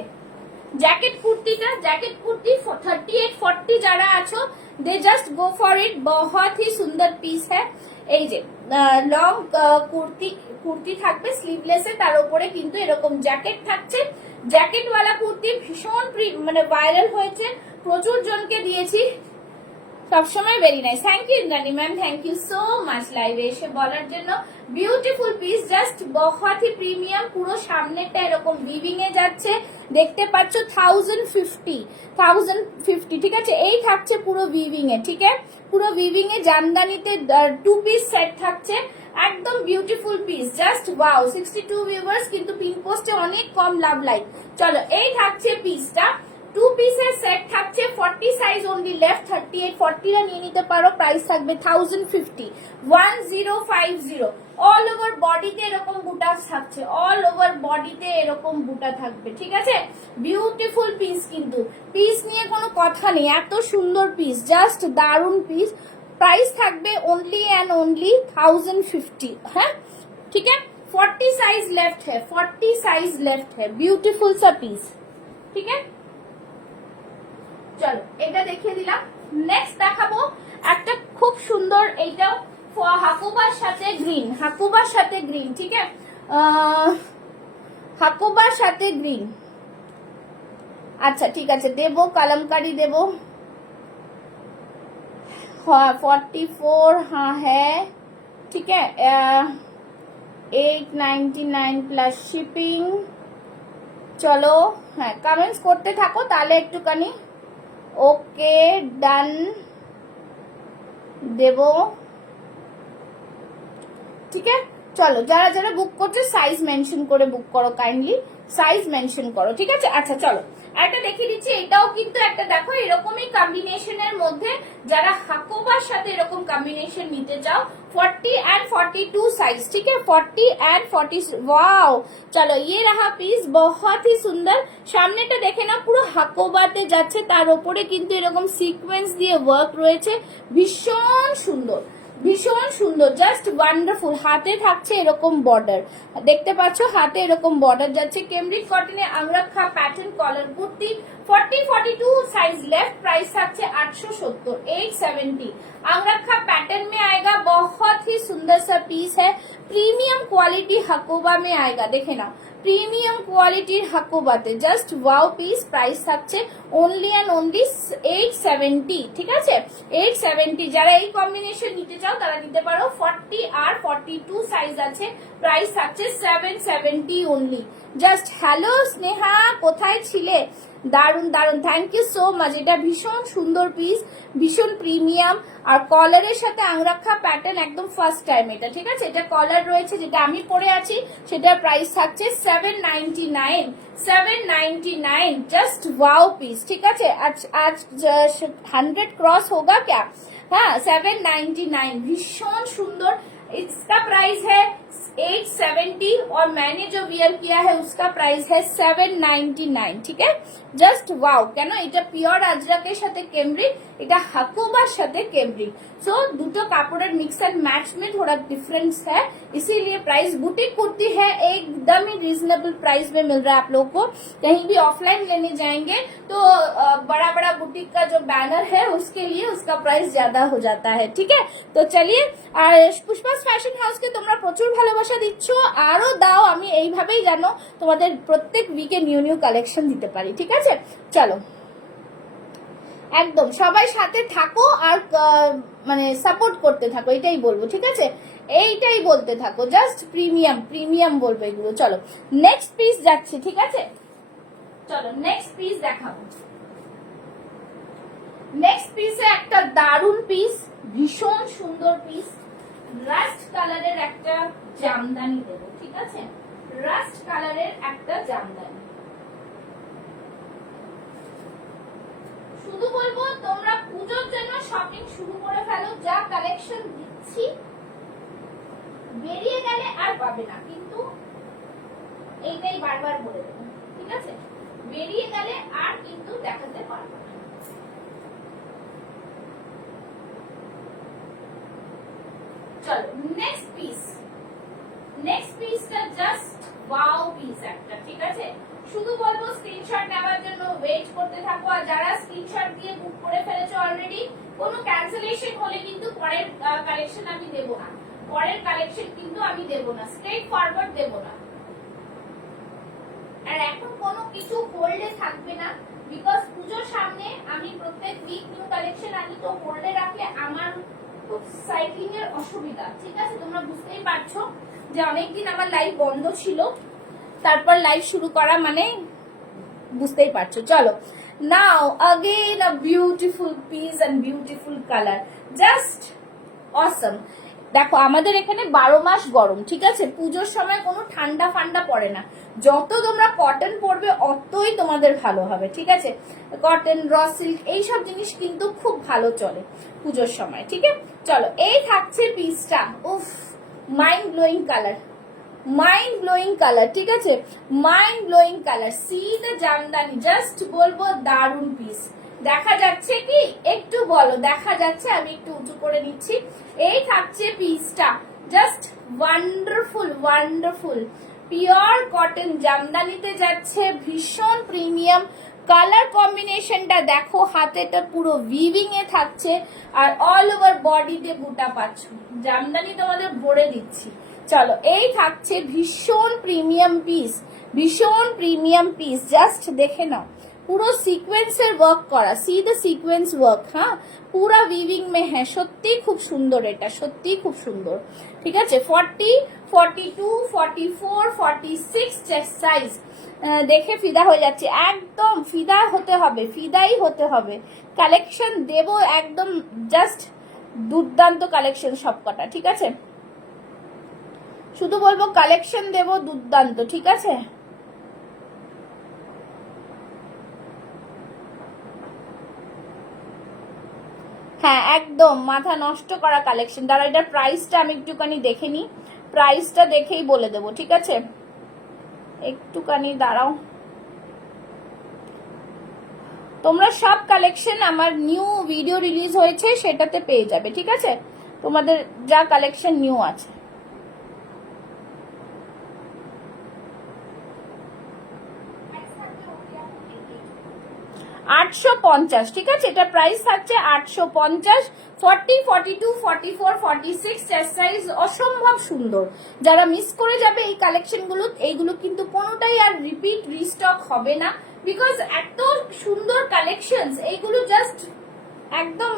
জ্যাকেট কুর্তিটা, জ্যাকেট কুর্তি 38, 40 যারা আছো, they just go for it, বহুত হি সুন্দর পিস হ্যাঁ। এই যে লং কুর্তি থাকবে স্লিভলেসে, তার উপরে কিন্তু এরকম জ্যাকেট থাকছে। জ্যাকেট ওয়ালা কুর্তি ভীষণ মানে ভাইরাল হয়েছে, প্রচুর জনকে দিয়েছি, সবসময় very nice. Thank you Indrani ma'am, thank you so much লাইভে এসে বলার জন্য। বিউটিফুল পিস, জাস্ট বহুত হি প্রিমিয়াম, পুরো সামনেটা এরকম উইভিং এ যাচ্ছে, দেখতে পাচ্ছ 1050। ঠিক আছে, এই থাকছে পুরো উইভিং এ। ঠিক আছে, পুরো উইভিং এ জামদানিতে 2 পিস সেট থাকছে, একদম beautiful piece, just wow. 62 viewers, কিন্তু পিন পোস্টে অনেক কম লাভ লাইক। চলো, এই থাকছে পিসটা, 2 পিসের সেট থাকছে, 40 সাইজ অনলি লেফট, 38, 40টা নিয়ে নিতে পারো। প্রাইস থাকবে 1050, 1050। অল ওভার বডিতে এরকম বুটা থাকছে, অল ওভার বডিতে এরকম বুটা থাকবে। ঠিক আছে, বিউটিফুল পিস, কিন্তু পিস নিয়ে কোনো কথা নেই, এত সুন্দর পিস, জাস্ট দারুন পিস। প্রাইস থাকবে অনলি এন্ড অনলি 1050। হ্যাঁ, ঠিক আছে, 40 সাইজ লেফট है, 40 সাইজ লেফট है, বিউটিফুল সা পিস। ঠিক আছে, চলো এটা দেখিয়ে দিলাম। নেক্সট দেখাবো একটা খুব সুন্দর, এইটাও হাকুবার সাথে গ্রিন, হাকুবার সাথে গ্রিন। ঠিক আছে, হাকুবার সাথে গ্রিন। अच्छा ठीक है देवो कलमकारी देवो 44 हाँ है ठीक है 899 प्लस शिपिंग चलो हाँ कमेंट्स करते থাকো তাহলে একটুখানি ওকে ডান দেবো ठीक है चलो যারা যারা বুক করছো সাইজ মেনশন করে বুক করো কাইন্ডলি সাইজ মেনশন করো ঠিক আছে আচ্ছা চলো একটা দেখিয়ে দিচ্ছি এটাও কিন্তু একটা দেখো এরকমই কম্বিনেশনের মধ্যে যারা হাকোবার সাথে এরকম কম্বিনেশন নিতে চাও 40 and 42 साइज ठीक है 40 and 40 वाओ चलो ये रहा पीस बहुत ही सुंदर সামনেটা দেখে না পুরো হাকোবাতে যাচ্ছে তার উপরে কিন্তু এরকম সিকোয়েন্স দিয়ে ওয়ার্ক রয়েছে ভীষণ সুন্দর ভীষণ সুন্দর, জাস্ট ওয়ান্ডারফুল। হাতে থাকছে এরকম বর্ডার, দেখতে পাচ্ছ হাতে এরকম বর্ডার যাচ্ছে। কেমব্রিক কটনে angrakha pattern collar kurti 40-42 size left, price থাকছে 870 870। अंगरखा पैटर्न में आएगा, बहुत ही सुंदर सा पीस है, प्रीमियम क्वालिटी हकोबा में आएगा। देखे ना প্রিমিয়াম কোয়ালিটির হাকোবাতে জাস্ট ওয়াও পিস, প্রাইস থাকছে অনলি অ্যান্ড অনলি 870। ঠিক আছে 870। যারা এই কম্বিনেশন নিতে চাও তারা নিতে পারো। 40 আর 42 সাইজ আছে, প্রাইস থাকছে 770 অনলি। জাস্ট হ্যালো স্নেহা, কোথায় ছিলে? দারুন দারুন, থ্যাংক ইউ সো মাচ। এটা ভীষণ সুন্দর পিস, ভীষণ প্রিমিয়াম, আর কলারের সাথে আংরাখা প্যাটার্ন একদম ফার্স্ট টাইম এটা। ঠিক আছে, এটা কলার রয়েছে, যেটা আমি পরে আছি সেটার প্রাইস থাকছে 799 799। Just wow piece. ঠিক আছে, আজ 100 क्रॉस होगा क्या? हाँ 799, भीषण सुंदर। इसका प्राइस है 870 और मैंने जो वियर किया है उसका प्राइस है 799। ठीक है, জাস্ট ওয়াও। কেন? এটা পিওর আজরাকের সাথে কেমব্রিক, এটা হাকুবার সাথে কেমব্রিক, सो দুটো কাপড়ের मिक्स एंड मैच में थोड़ा डिफरेंस है, इसीलिए प्राइस बुटीक कुर्ती है, एकदम ही रीजनेबल प्राइस में मिल रहा है आप लोगों को। कहीं भी ऑफलाइन लेने जाएंगे तो बड़ा बड़ा बुटीक का जो बैनर है उसके लिए उसका प्राइस ज्यादा हो जाता है। ठीक है, तो चलिए, আর পুষ্পাস ফ্যাশন হাউসকে তোমরা প্রচুর ভালোবাসা দিচ্ছ, আরো দাও, আমি এইভাবেই জানো তোমাদের প্রত্যেক উইকে নিউ নিউ কালেকশন দিতে পারি। ঠিক আছে, চলো একদম সবাই সাথে থাকো আর মানে সাপোর্ট করতে থাকো, এটাই বলবো। ঠিক আছে, এইটাই বলতে থাকো, জাস্ট প্রিমিয়াম প্রিমিয়াম বলবো এগুলো। চলো নেক্সট পিস যাচ্ছে। ঠিক আছে, চলো নেক্সট পিস দেখাবো। নেক্সট পিসে একটা দারুন পিস, ভীষণ সুন্দর পিস, রাস্ট কালারের একটা জামদানি দেবো। ঠিক আছে, রাস্ট কালারের একটা জামদানি। শুধু বলবো তোমরা পুজোর জন্য শপিং শুরু করে ফেলো, যা কালেকশন দিচ্ছি বেরিয়ে গেলে আর পাবে না, কিন্তু এইটাই বারবার বলে দেবো। ঠিক আছে, বেরিয়ে গেলে আর কিন্তু দেখাতে পারবো না। চলো নেক্সট পিস। নেক্সট পিসটা জাস্ট ওয়াও পিস একটা। ঠিক আছে, শুধু বলবো স্ক্রিনশট নেওয়ার জন্য ওয়েট করতে থাকো, আর যারা স্ক্রিনশট দিয়ে বুক করে ফেলেছো অলরেডি, কোনো ক্যান্সেলেশন হলে কিন্তু পরের কালেকশন আমি দেব না, পরের কালেকশন কিন্তু আমি দেব না, স্ট্রেট ফরওয়ার্ড দেব না। আর এখন কোনো কিছু হোল্ডে থাকবে না, বিকজ পুজোর সামনে আমি প্রত্যেক উইক নিউ কালেকশন আনি, তো হোল্ডে রাখলে আমার সাইক্লিং এর অসুবিধা। ঠিক আছে, তোমরা বুঝতেই পারছো যে অনেকদিন আমার লাইভ বন্ধ ছিল, তারপর লাইভ শুরু করা মানে বুঝতেই পারছো। চলো নাও again a beautiful piece and beautiful color, just awesome। দেখো আমাদের এখানে 12 মাস গরম। ঠিক আছে, পুজোর সময় কোনো ঠান্ডা ফান্ডা পড়ে না, যত তোমরা কটন পরবে অতই তোমাদের ভালো হবে। ঠিক আছে, কটন, র সিল্ক এইসব জিনিস কিন্তু খুব ভালো চলে পুজোর সময়। ঠিক আছে, চলো এই থাকছে পিসটা। উফ, mind blowing colour, mind blowing colour. ঠিক আছে, mind blowing colour. C the Jamdani, just বলবো দারুন পিস। দেখা যাচ্ছে কি? একটু বলো, দেখা যাচ্ছে? আমি একটু উঁচু করে নিচ্ছি। এই থাকছে পিসটা, just wonderful wonderful. Pure cotton জামদানিতে যাচ্ছে, ভীষণ প্রিমিয়াম। কালার কম্বিনেশনটা দেখো, হাতেটা পুরো উইভিং এ থাকছে, আর অল ওভার বডিতে বুটা পাচ্ছ। জামদানি তোমাদের ভরে দিচ্ছি। চলো এই থাকছে ভীষণ প্রিমিয়াম পিস, ভীষণ প্রিমিয়াম পিস। জাস্ট দেখে নাও, পুরো সিকোয়েন্সের ওয়ার্ক করা, সি দ্য সিকোয়েন্স ওয়ার্ক। হ্যাঁ, পুরা উইভিং মে হ্যাঁ, সত্যি খুব সুন্দর, এটা সত্যি খুব সুন্দর। ঠিক আছে, 40, 42, 44, 46 চেস্ট সাইজ দেখে ফিদা হয়ে যাচ্ছে। একদম ফিদা হতে হবে, ফিদাই হতে হবে। কালেকশন দেব একদম, জাস্ট দুর্দান্ত কালেকশন সবকটা। ঠিক আছে, শুধু বলবো কালেকশন দেব দুর্দান্ত। ঠিক আছে, হ্যাঁ একদম মাথা নষ্ট করা কালেকশন। দাঁড়া, এটার প্রাইসটা আমি একটুখানি দেখে নিই, প্রাইসটা দেখেই বলে দেবো। ঠিক আছে, একটুখানি দাঁড়াও। তোমরা সব কালেকশন আমার নিউ ভিডিও রিলিজ হয়েছে সেটাতে পেয়ে যাবে। ঠিক আছে, তোমাদের যা কালেকশন নিউ আছে। $850, ঠিক আছে, এটা প্রাইস থাকছে 850। 40, 42, 44, 46 চেস্ট সাইজ অসম্ভব সুন্দর। যারা মিস করে যাবে এই কালেকশন গুলো, এইগুলো কিন্তু কোনোটাই আর রিপিট রিস্টক হবে না, বিকজ এত সুন্দর কালেকশন, এইগুলো জাস্ট একদম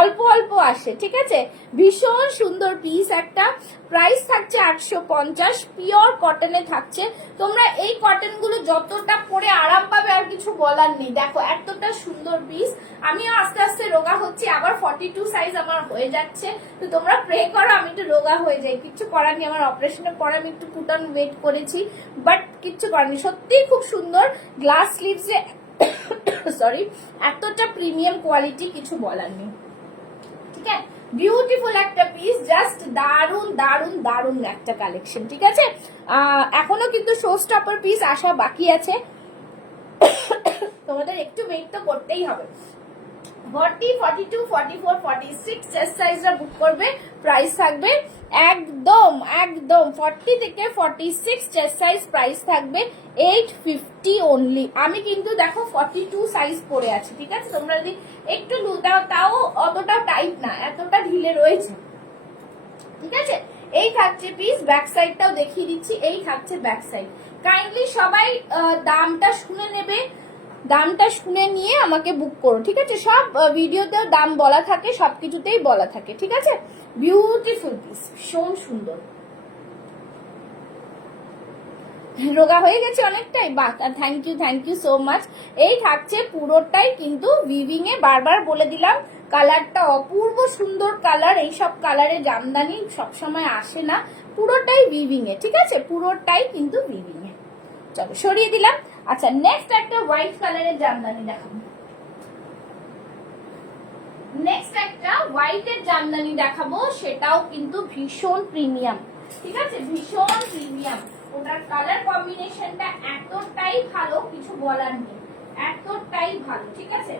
অল্প অল্প আসে, ঠিক আছে। ভীষণ সুন্দর পিস একটা, প্রাইস থাকছে 850, পিওর কটনে থাকছে। তোমরা এই কটন গুলো যতটা পরে আরাম পাবে আর কিছু বলার নেই। দেখো এতটা সুন্দর পিস। আমিও আস্তে আস্তে রোগা হচ্ছি, আবার 42 সাইজ আমার হয়ে যাচ্ছে, তো তোমরা প্রে করো আমি একটু রোগা হয়ে যাই। কিচ্ছু করার নেই, আমার অপারেশনের পরে আমি একটু পুট অন ওয়েট করেছি, বাট কিচ্ছু করার নেই। সত্যিই খুব সুন্দর গ্লাস স্লিভসে সরি, এতটা প্রিমিয়াম কোয়ালিটি, কিছু বলার নেই, ঠিক আছে। বিউটিফুল একটা পিস, জাস্ট দারুন দারুন দারুন একটা কালেকশন, ঠিক আছে। এখনো কিন্তু শো স্টপার পিস আসা বাকি আছে, তোমাদের একটু ওয়েট তো করতেই হবে। 40, 42, 44, 46 চেস্ট সাইজটা বুক করবে, প্রাইস থাকবে একদম একদম 40 থেকে 46 চেস্ট সাইজ, প্রাইস থাকবে 850 অনলি। আমি কিন্তু দেখো 42 সাইজ পরে আছি, ঠিক আছে। তোমরা যদি একটু দাও, তাও অতটা টাইট না, এতটা ঢিলে রয়েছে, ঠিক আছে। এই থাকছে পিস, ব্যাক সাইডটাও দেখিয়ে দিচ্ছি, এই থাকছে ব্যাক সাইড। কাইন্ডলি সবাই দামটা শুনে নেবে, দামটা শুনে নিয়ে আমাকে বুক করো, ঠিক আছে। সব ভিডিওতেও দাম বলা থাকে, সবকিছুতেই বলা থাকে, ঠিক আছে। বিউটিফুল পিস, ভীষণ সুন্দর। রোগা হয়ে গেছে অনেকটাই, বাহ, থ্যাংক ইউ সো মাচ। এই থাকছে পুরোটাই কিন্তু উইভিং এ, বারবার বলে দিলাম কালারটা অপূর্ব সুন্দর কালার। এইসব কালারে জামদানি সবসময় আসে না, পুরোটাই উইভিং এ, ঠিক আছে, পুরোটাই কিন্তু উইভিং এ। চলো সরিয়ে দিলাম। আচ্ছা, নেক্সট একটা হোয়াইট কালারের জামদানি দেখাবো, নেক্সট একটা হোয়াইটের জামদানি দেখাবো, সেটাও কিন্তু ভীষণ প্রিমিয়াম, ঠিক আছে, ভীষণ প্রিমিয়াম। ওটার কালার কম্বিনেশনটা এতটাই ভালো, কিছু বলার নেই, এতটাই ভালো, ঠিক আছে।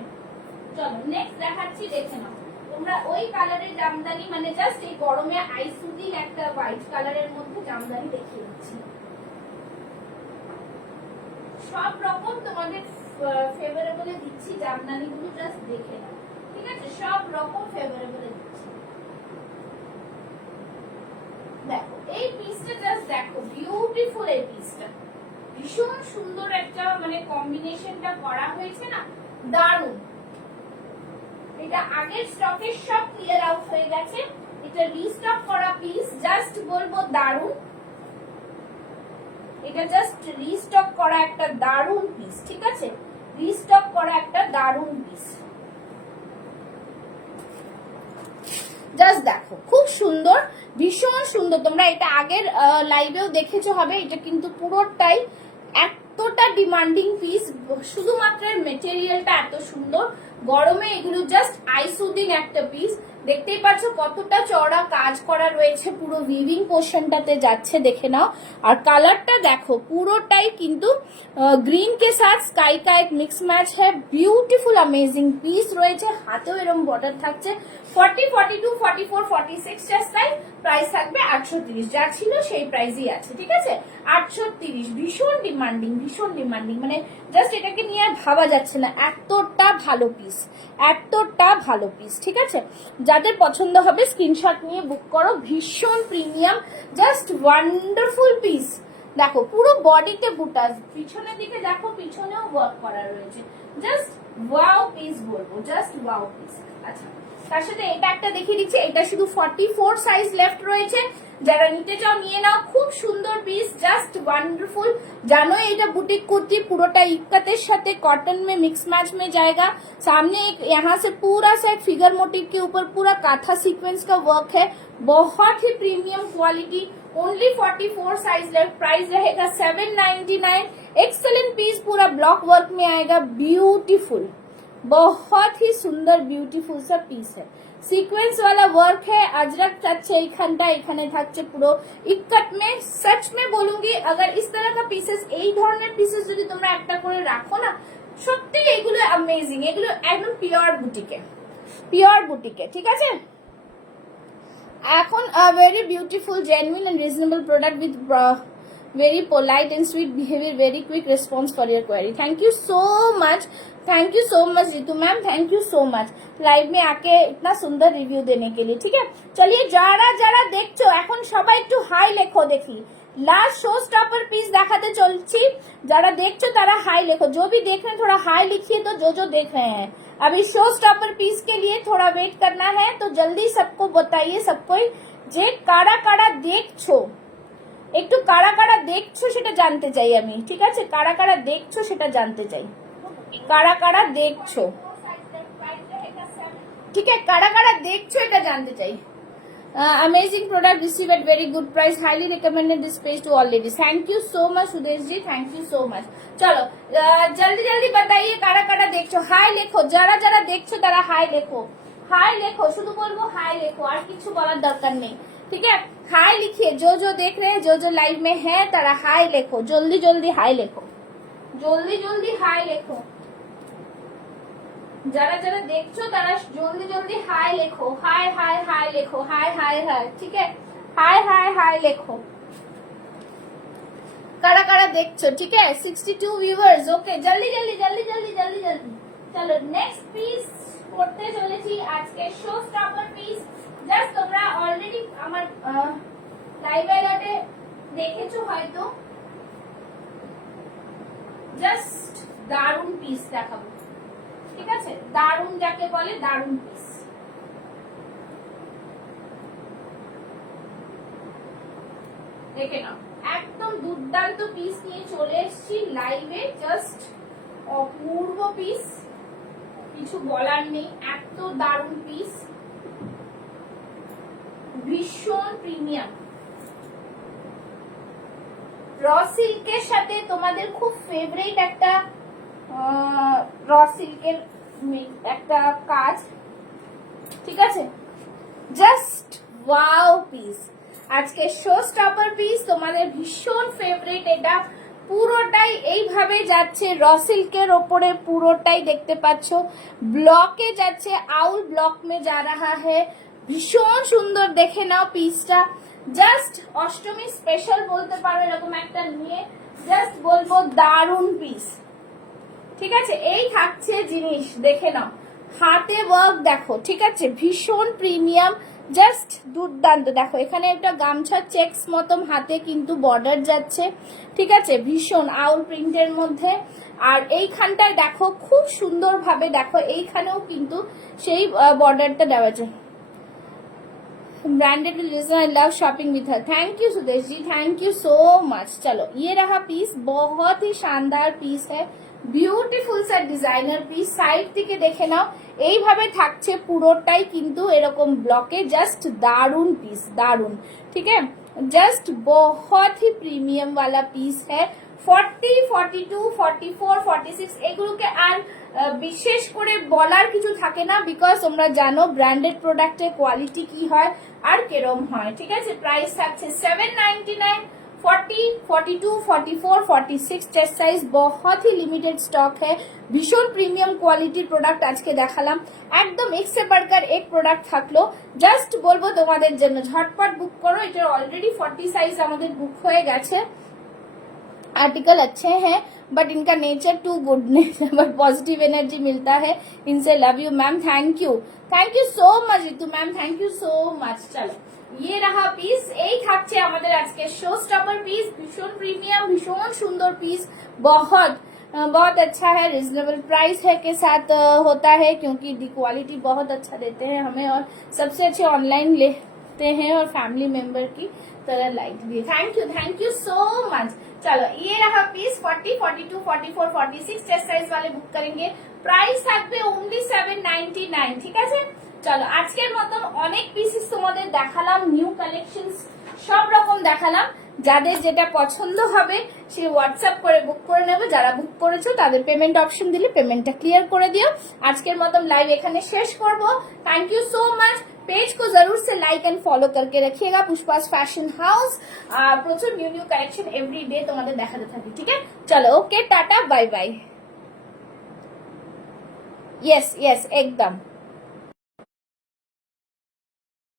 চলো নেক্সট দেখাচ্ছি, দেখে নাও তোমরা। ওই কালারের জামদানি, মানে জাস্ট এই গরমে আইসুদিং একটা হোয়াইট কালারের মধ্যে জামদানি দেখিয়ে দিচ্ছি। সব রকম তোমাদের ফেভারেবলে দিচ্ছি জামদানি গুলো, জাস্ট দেখে নাও, ঠিক আছে। সব রকম ফেভারেবলে দিচ্ছি। দেখো এই পিসটা, জাস্ট দেখো বিউটিফুল এই পিসটা, ভীষণ সুন্দর একটা মানে কম্বিনেশনটা করা হয়েছে না, দারুণ। এটা আগের স্টকের সব ক্লিয়ার আউট হয়ে গেছে, এটা রিস্টক করা পিস, জাস্ট বলবো দারুণ। এটা জাস্ট রিস্টক করা একটা দারুণ পিস, ঠিক আছে, রিস্টক করা একটা দারুণ পিস। জাস্ট দেখো খুব সুন্দর, ভীষণ সুন্দর। তোমরা এটা আগের লাইভেও দেখেছো হবে, এটা কিন্তু পুরোটাই এতটা ডিমান্ডিং পিস, শুধুমাত্র মেটেরিয়ালটা এত সুন্দর। গরমে এগুলো জাস্ট আইসুদিং একটা পিস। দেখতেই পাচ্ছ কতটা চড়া কাজ করা রয়েছে, পুরো উইভিং পোর্শনটাতে যাচ্ছে, দেখে নাও। আর কালারটা দেখো পুরোটাই কিন্তু গ্রিন কে সাথ স্কাই का एक मिक्स मैच है, ब्यूटीफुल अमेजिंग পিস রয়েছে, হাতেও এরকম বর্ডার থাকছে। 40, 42, 44, 46 সাইজ, প্রাইস থাকবে 830, যা ছিল সেই প্রাইসই আছে, ঠিক আছে, 830। ভীষণ ডিমান্ডিং, ভীষণ ডিমান্ডিং, মানে জাস্ট এটাকে নিয়ে আর ভাবা যাচ্ছে না, এতটা ভালো পিস, এতটা ভালো পিস, ঠিক আছে। যাদের পছন্দ হবে স্ক্রিনশট নিয়ে বুক করো, ভীষণ প্রিমিয়াম, জাস্ট ওয়ান্ডারফুল পিস। দেখো পুরো বডিতে বুটাস, পিছনের দিকে দেখো, পিছনেও ওয়ার্ক করা রয়েছে, জাস্ট ওয়াও পিস বলবো, জাস্ট ওয়াও পিস। আচ্ছা, তার সাথে এটা একটা দেখিয়ে দিচ্ছি, এটা শুধু 44 সাইজ লেফট রয়েছে, যারা নিতে চাও নিয়ে নাও। খুব সুন্দর পিস, জাস্ট ওয়ান্ডারফুল। জানো এটা बुटीक कुर्ती, পুরোটা इक्कतेর সাথে कॉटन में मिक्स मैच में जाएगा। सामने एक यहाँ से पूरा सेट फिगर मोटिव के ऊपर पूरा काथा सीक्वेंस का वर्क है, बहुत ही premium quality. Only 44 size left, price रहेगा 799। एक्सेलेंट पीस, पूरा ब्लॉक वर्क में आएगा, ब्यूटीफुल, बहुत ही सुंदर ब्यूटीफुल सा पीस है। सीक्वेंस वाला वर्क है, अजरक टच है, এখানে থাকছে পুরো ইক্কত में। सच में बोलूंगी, अगर इस तरह का पीसेस, এই ধরনের পিসেস যদি তোমরা একটা করে রাখো না, সত্যি এগুলো অ্যামেজিং, এগুলো একদম পিওর বুটিকে, পিওর বুটিকে, ঠিক আছে। এখন very beautiful, genuine and reasonable product with very polite and sweet behavior, very quick response for your query. Thank you so much. Thank you so much Jitu ma'am, thank you so much live में आके इतना सुंदर review देने के लिए। ठीक है, चलिए যারা যারা দেখছো এখন সবাই একটু হাই লেখো দেখি। लास्ट शो स्टॉपर पीस देखाते चलছি, যারা দেখছো তারা हाई लिखो, जो भी देख रहे हैं थोड़ा हाई लिखिए तो जो देख रहे हैं। अभी शो स्टॉपर पीस के लिए थोड़ा वेट करना है, तो जल्दी सबको बताइए, सबको যে কারা কারা দেখছো, একটু কারা কারা দেখছো সেটা জানতে চাই আমি। ঠিক আছে, কারা কারা দেখছো সেটা জানতে চাই, কারা কারা দেখছো। ঠিক আছে, কারা কারা দেখছো এটা জানতে চাই। Amazing product receive at very good price, highly recommended this page to all ladies. Thank you so much Sudesh ji, thank you so much. चलो जल्दी जल्दी बताइए कारा कारा देखছো, हाई লেখো, যারা যারা দেখছো তারা হাই লেখো, हाई লেখো, শুধু বলবো हाई লেখো, আর কিছু বলার দরকার নেই। ठीक है, हाई लिखिए, जो देख रहे हैं, जो लाइव में है तारा हाई लेखो, जल्दी जल्दी हाई लेखो, जल्दी जल्दी हाई लेखो। যারা যারা দেখছো তারা জলদি জলদি হাই লেখো, হাই হাই হাই লেখো, হাই হাই হাই। ঠিক আছে, হাই হাই হাই লেখো, কারা কারা দেখছো। ঠিক আছে, 62 ভিউয়ার্স, ওকে, জলদি জলদি জলদি জলদি জলদি জলদি। চলো নেক্সট পিস করতে চলেছি আজকে শো স্টপার পিস। জাস্ট তোমরা অলরেডি আমার লাইভ অ্যালার্টে দেখেছো হয়তো, জাস্ট দারুণ পিস দেখাবো। ঠিক আছে, দারুণ যাকে বলে দারুণ পিস। দেখে নাও, একদম দুর্দান্ত পিস নিয়ে চলে এসেছি লাইভে, জাস্ট অপূর্ব পিস, কিছু বলার নেই, এত দারুণ পিস, ভীষণ প্রিমিয়াম। র সিল্কের সাথে তোমাদের খুব ফেভারিট একটা র সিল্কের একটা কাজ। ঠিক আছে, জাস্ট ওয়াও পিস, আজকে শো স্টপার পিস তোমাদের ভীষণ ফেভারিট। এটা পুরোটাই এইভাবে যাচ্ছে র সিল্কের ওপরে, পুরোটাই দেখতে পাচ্ছ ব্লকে যাচ্ছে, আউল ব্লক মে যা রাহা হ্যায়, ভীষণ সুন্দর। দেখে নাও পিসটা, জাস্ট অষ্টমী স্পেশাল বলতে পারো এরকম একটা নিয়ে, জাস্ট বলবো দারুণ পিস। ঠিক আছে, এই থাকছে জিনিস, দেখে নাও, হাতে ওয়ার্ক দেখো। ঠিক আছে, ভীষণ প্রিমিয়াম, জাস্ট দুর্দান্ত। দেখো এখানে একটা গামছা চেকস মতন হাতে কিন্তু বর্ডার যাচ্ছে। ঠিক আছে, ভীষণ আউল প্রিন্টের মধ্যে। আর এইখানটায় দেখো খুব সুন্দর ভাবে, দেখো এইখানেও কিন্তু সেই বর্ডারটা দেওয়া আছে। Branded reason I love shopping with her, thank you Sudesh ji, thank you so much. चलो ये रहा पीस, बहुत ही शानदार पीस है, beautiful sir designer piece. Side থেকে দেখে নাও, এইভাবে থাকছে পুরোটাই কিন্তু এরকম ব্লকে, জাস্ট দারুন পিস, দারুন। ঠিক আছে, জাস্ট बहुत ही প্রিমিয়াম वाला পিস है। 40, 42, 44, 46 এগুলোকে আর বিশেষ করে বলার কিছু থাকে না, বিকজ তোমরা জানো ব্র্যান্ডেড প্রোডাক্টের কোয়ালিটি কি হয় আর কেরম হয়। ঠিক আছে, প্রাইস থাকছে 799, 40, 42, 44, 46 चेस्ट साइज, बहुत ही लिमिटेड स्टॉक है, भीषण प्रीमियम क्वालिटी प्रोडक्ट आज के देखालाम, एकदम एक से बढ़कर एक प्रोडक्ट থাকলো। জাস্ট বলবো তোমাদের জন্য ঝটপট বুক করো, এটা অলরেডি 40 साइज আমাদের বুক হয়ে গেছে। आर्टिकल अच्छे हैं बट इनका nature to goodness, but positive energy मिलता है इनसे। Love you ma'am, thank you so much Ritu ma'am, thank you so much. चलो ये रहा पीस, এই থাকছে আমাদের আজকে শো স্টপার পিস, ভীষণ প্রিমিয়াম, ভীষণ সুন্দর পিস, बहुत अच्छा है, रिजनेबल प्राइस है के साथ होता है, क्योंकि दी क्वालिटी बहुत अच्छा देते हैं हमें, और सबसे अच्छे ऑनलाइन लेते हैं और फैमिली मेंबर की तरह लाइक दिए। Thank you so much. चलो ये रहा पीस, 40, 42, 44, 46 चेस्ट साइज वाले बुक करेंगे, प्राइस থাকবে ओनली 799। ঠিক আছে, চলো আজকের মতন অনেক পিসেস তোমাদের দেখালাম, নিউ কালেকশনস সব রকম দেখালাম। যাদের যেটা পছন্দ হবে সে হোয়াটসঅ্যাপ করে বুক করে নেবে, যারা বুক করেছো তাদের পেমেন্ট অপশন দিলে পেমেন্টটা ক্লিয়ার করে দিও। আজকের মতন লাইভ এখানে শেষ করব। Thank you so much. Page को जरूर से लाइक एंड फॉलो करके रखिएगा, पुष्पास फैशन हाउस, প্রচুর নিউ কালেকশন এভরি ডে তোমাদের দেখাতে থাকি। ঠিক আছে, চলো ওকে, টাটা, বাই বাই। यस एकदम।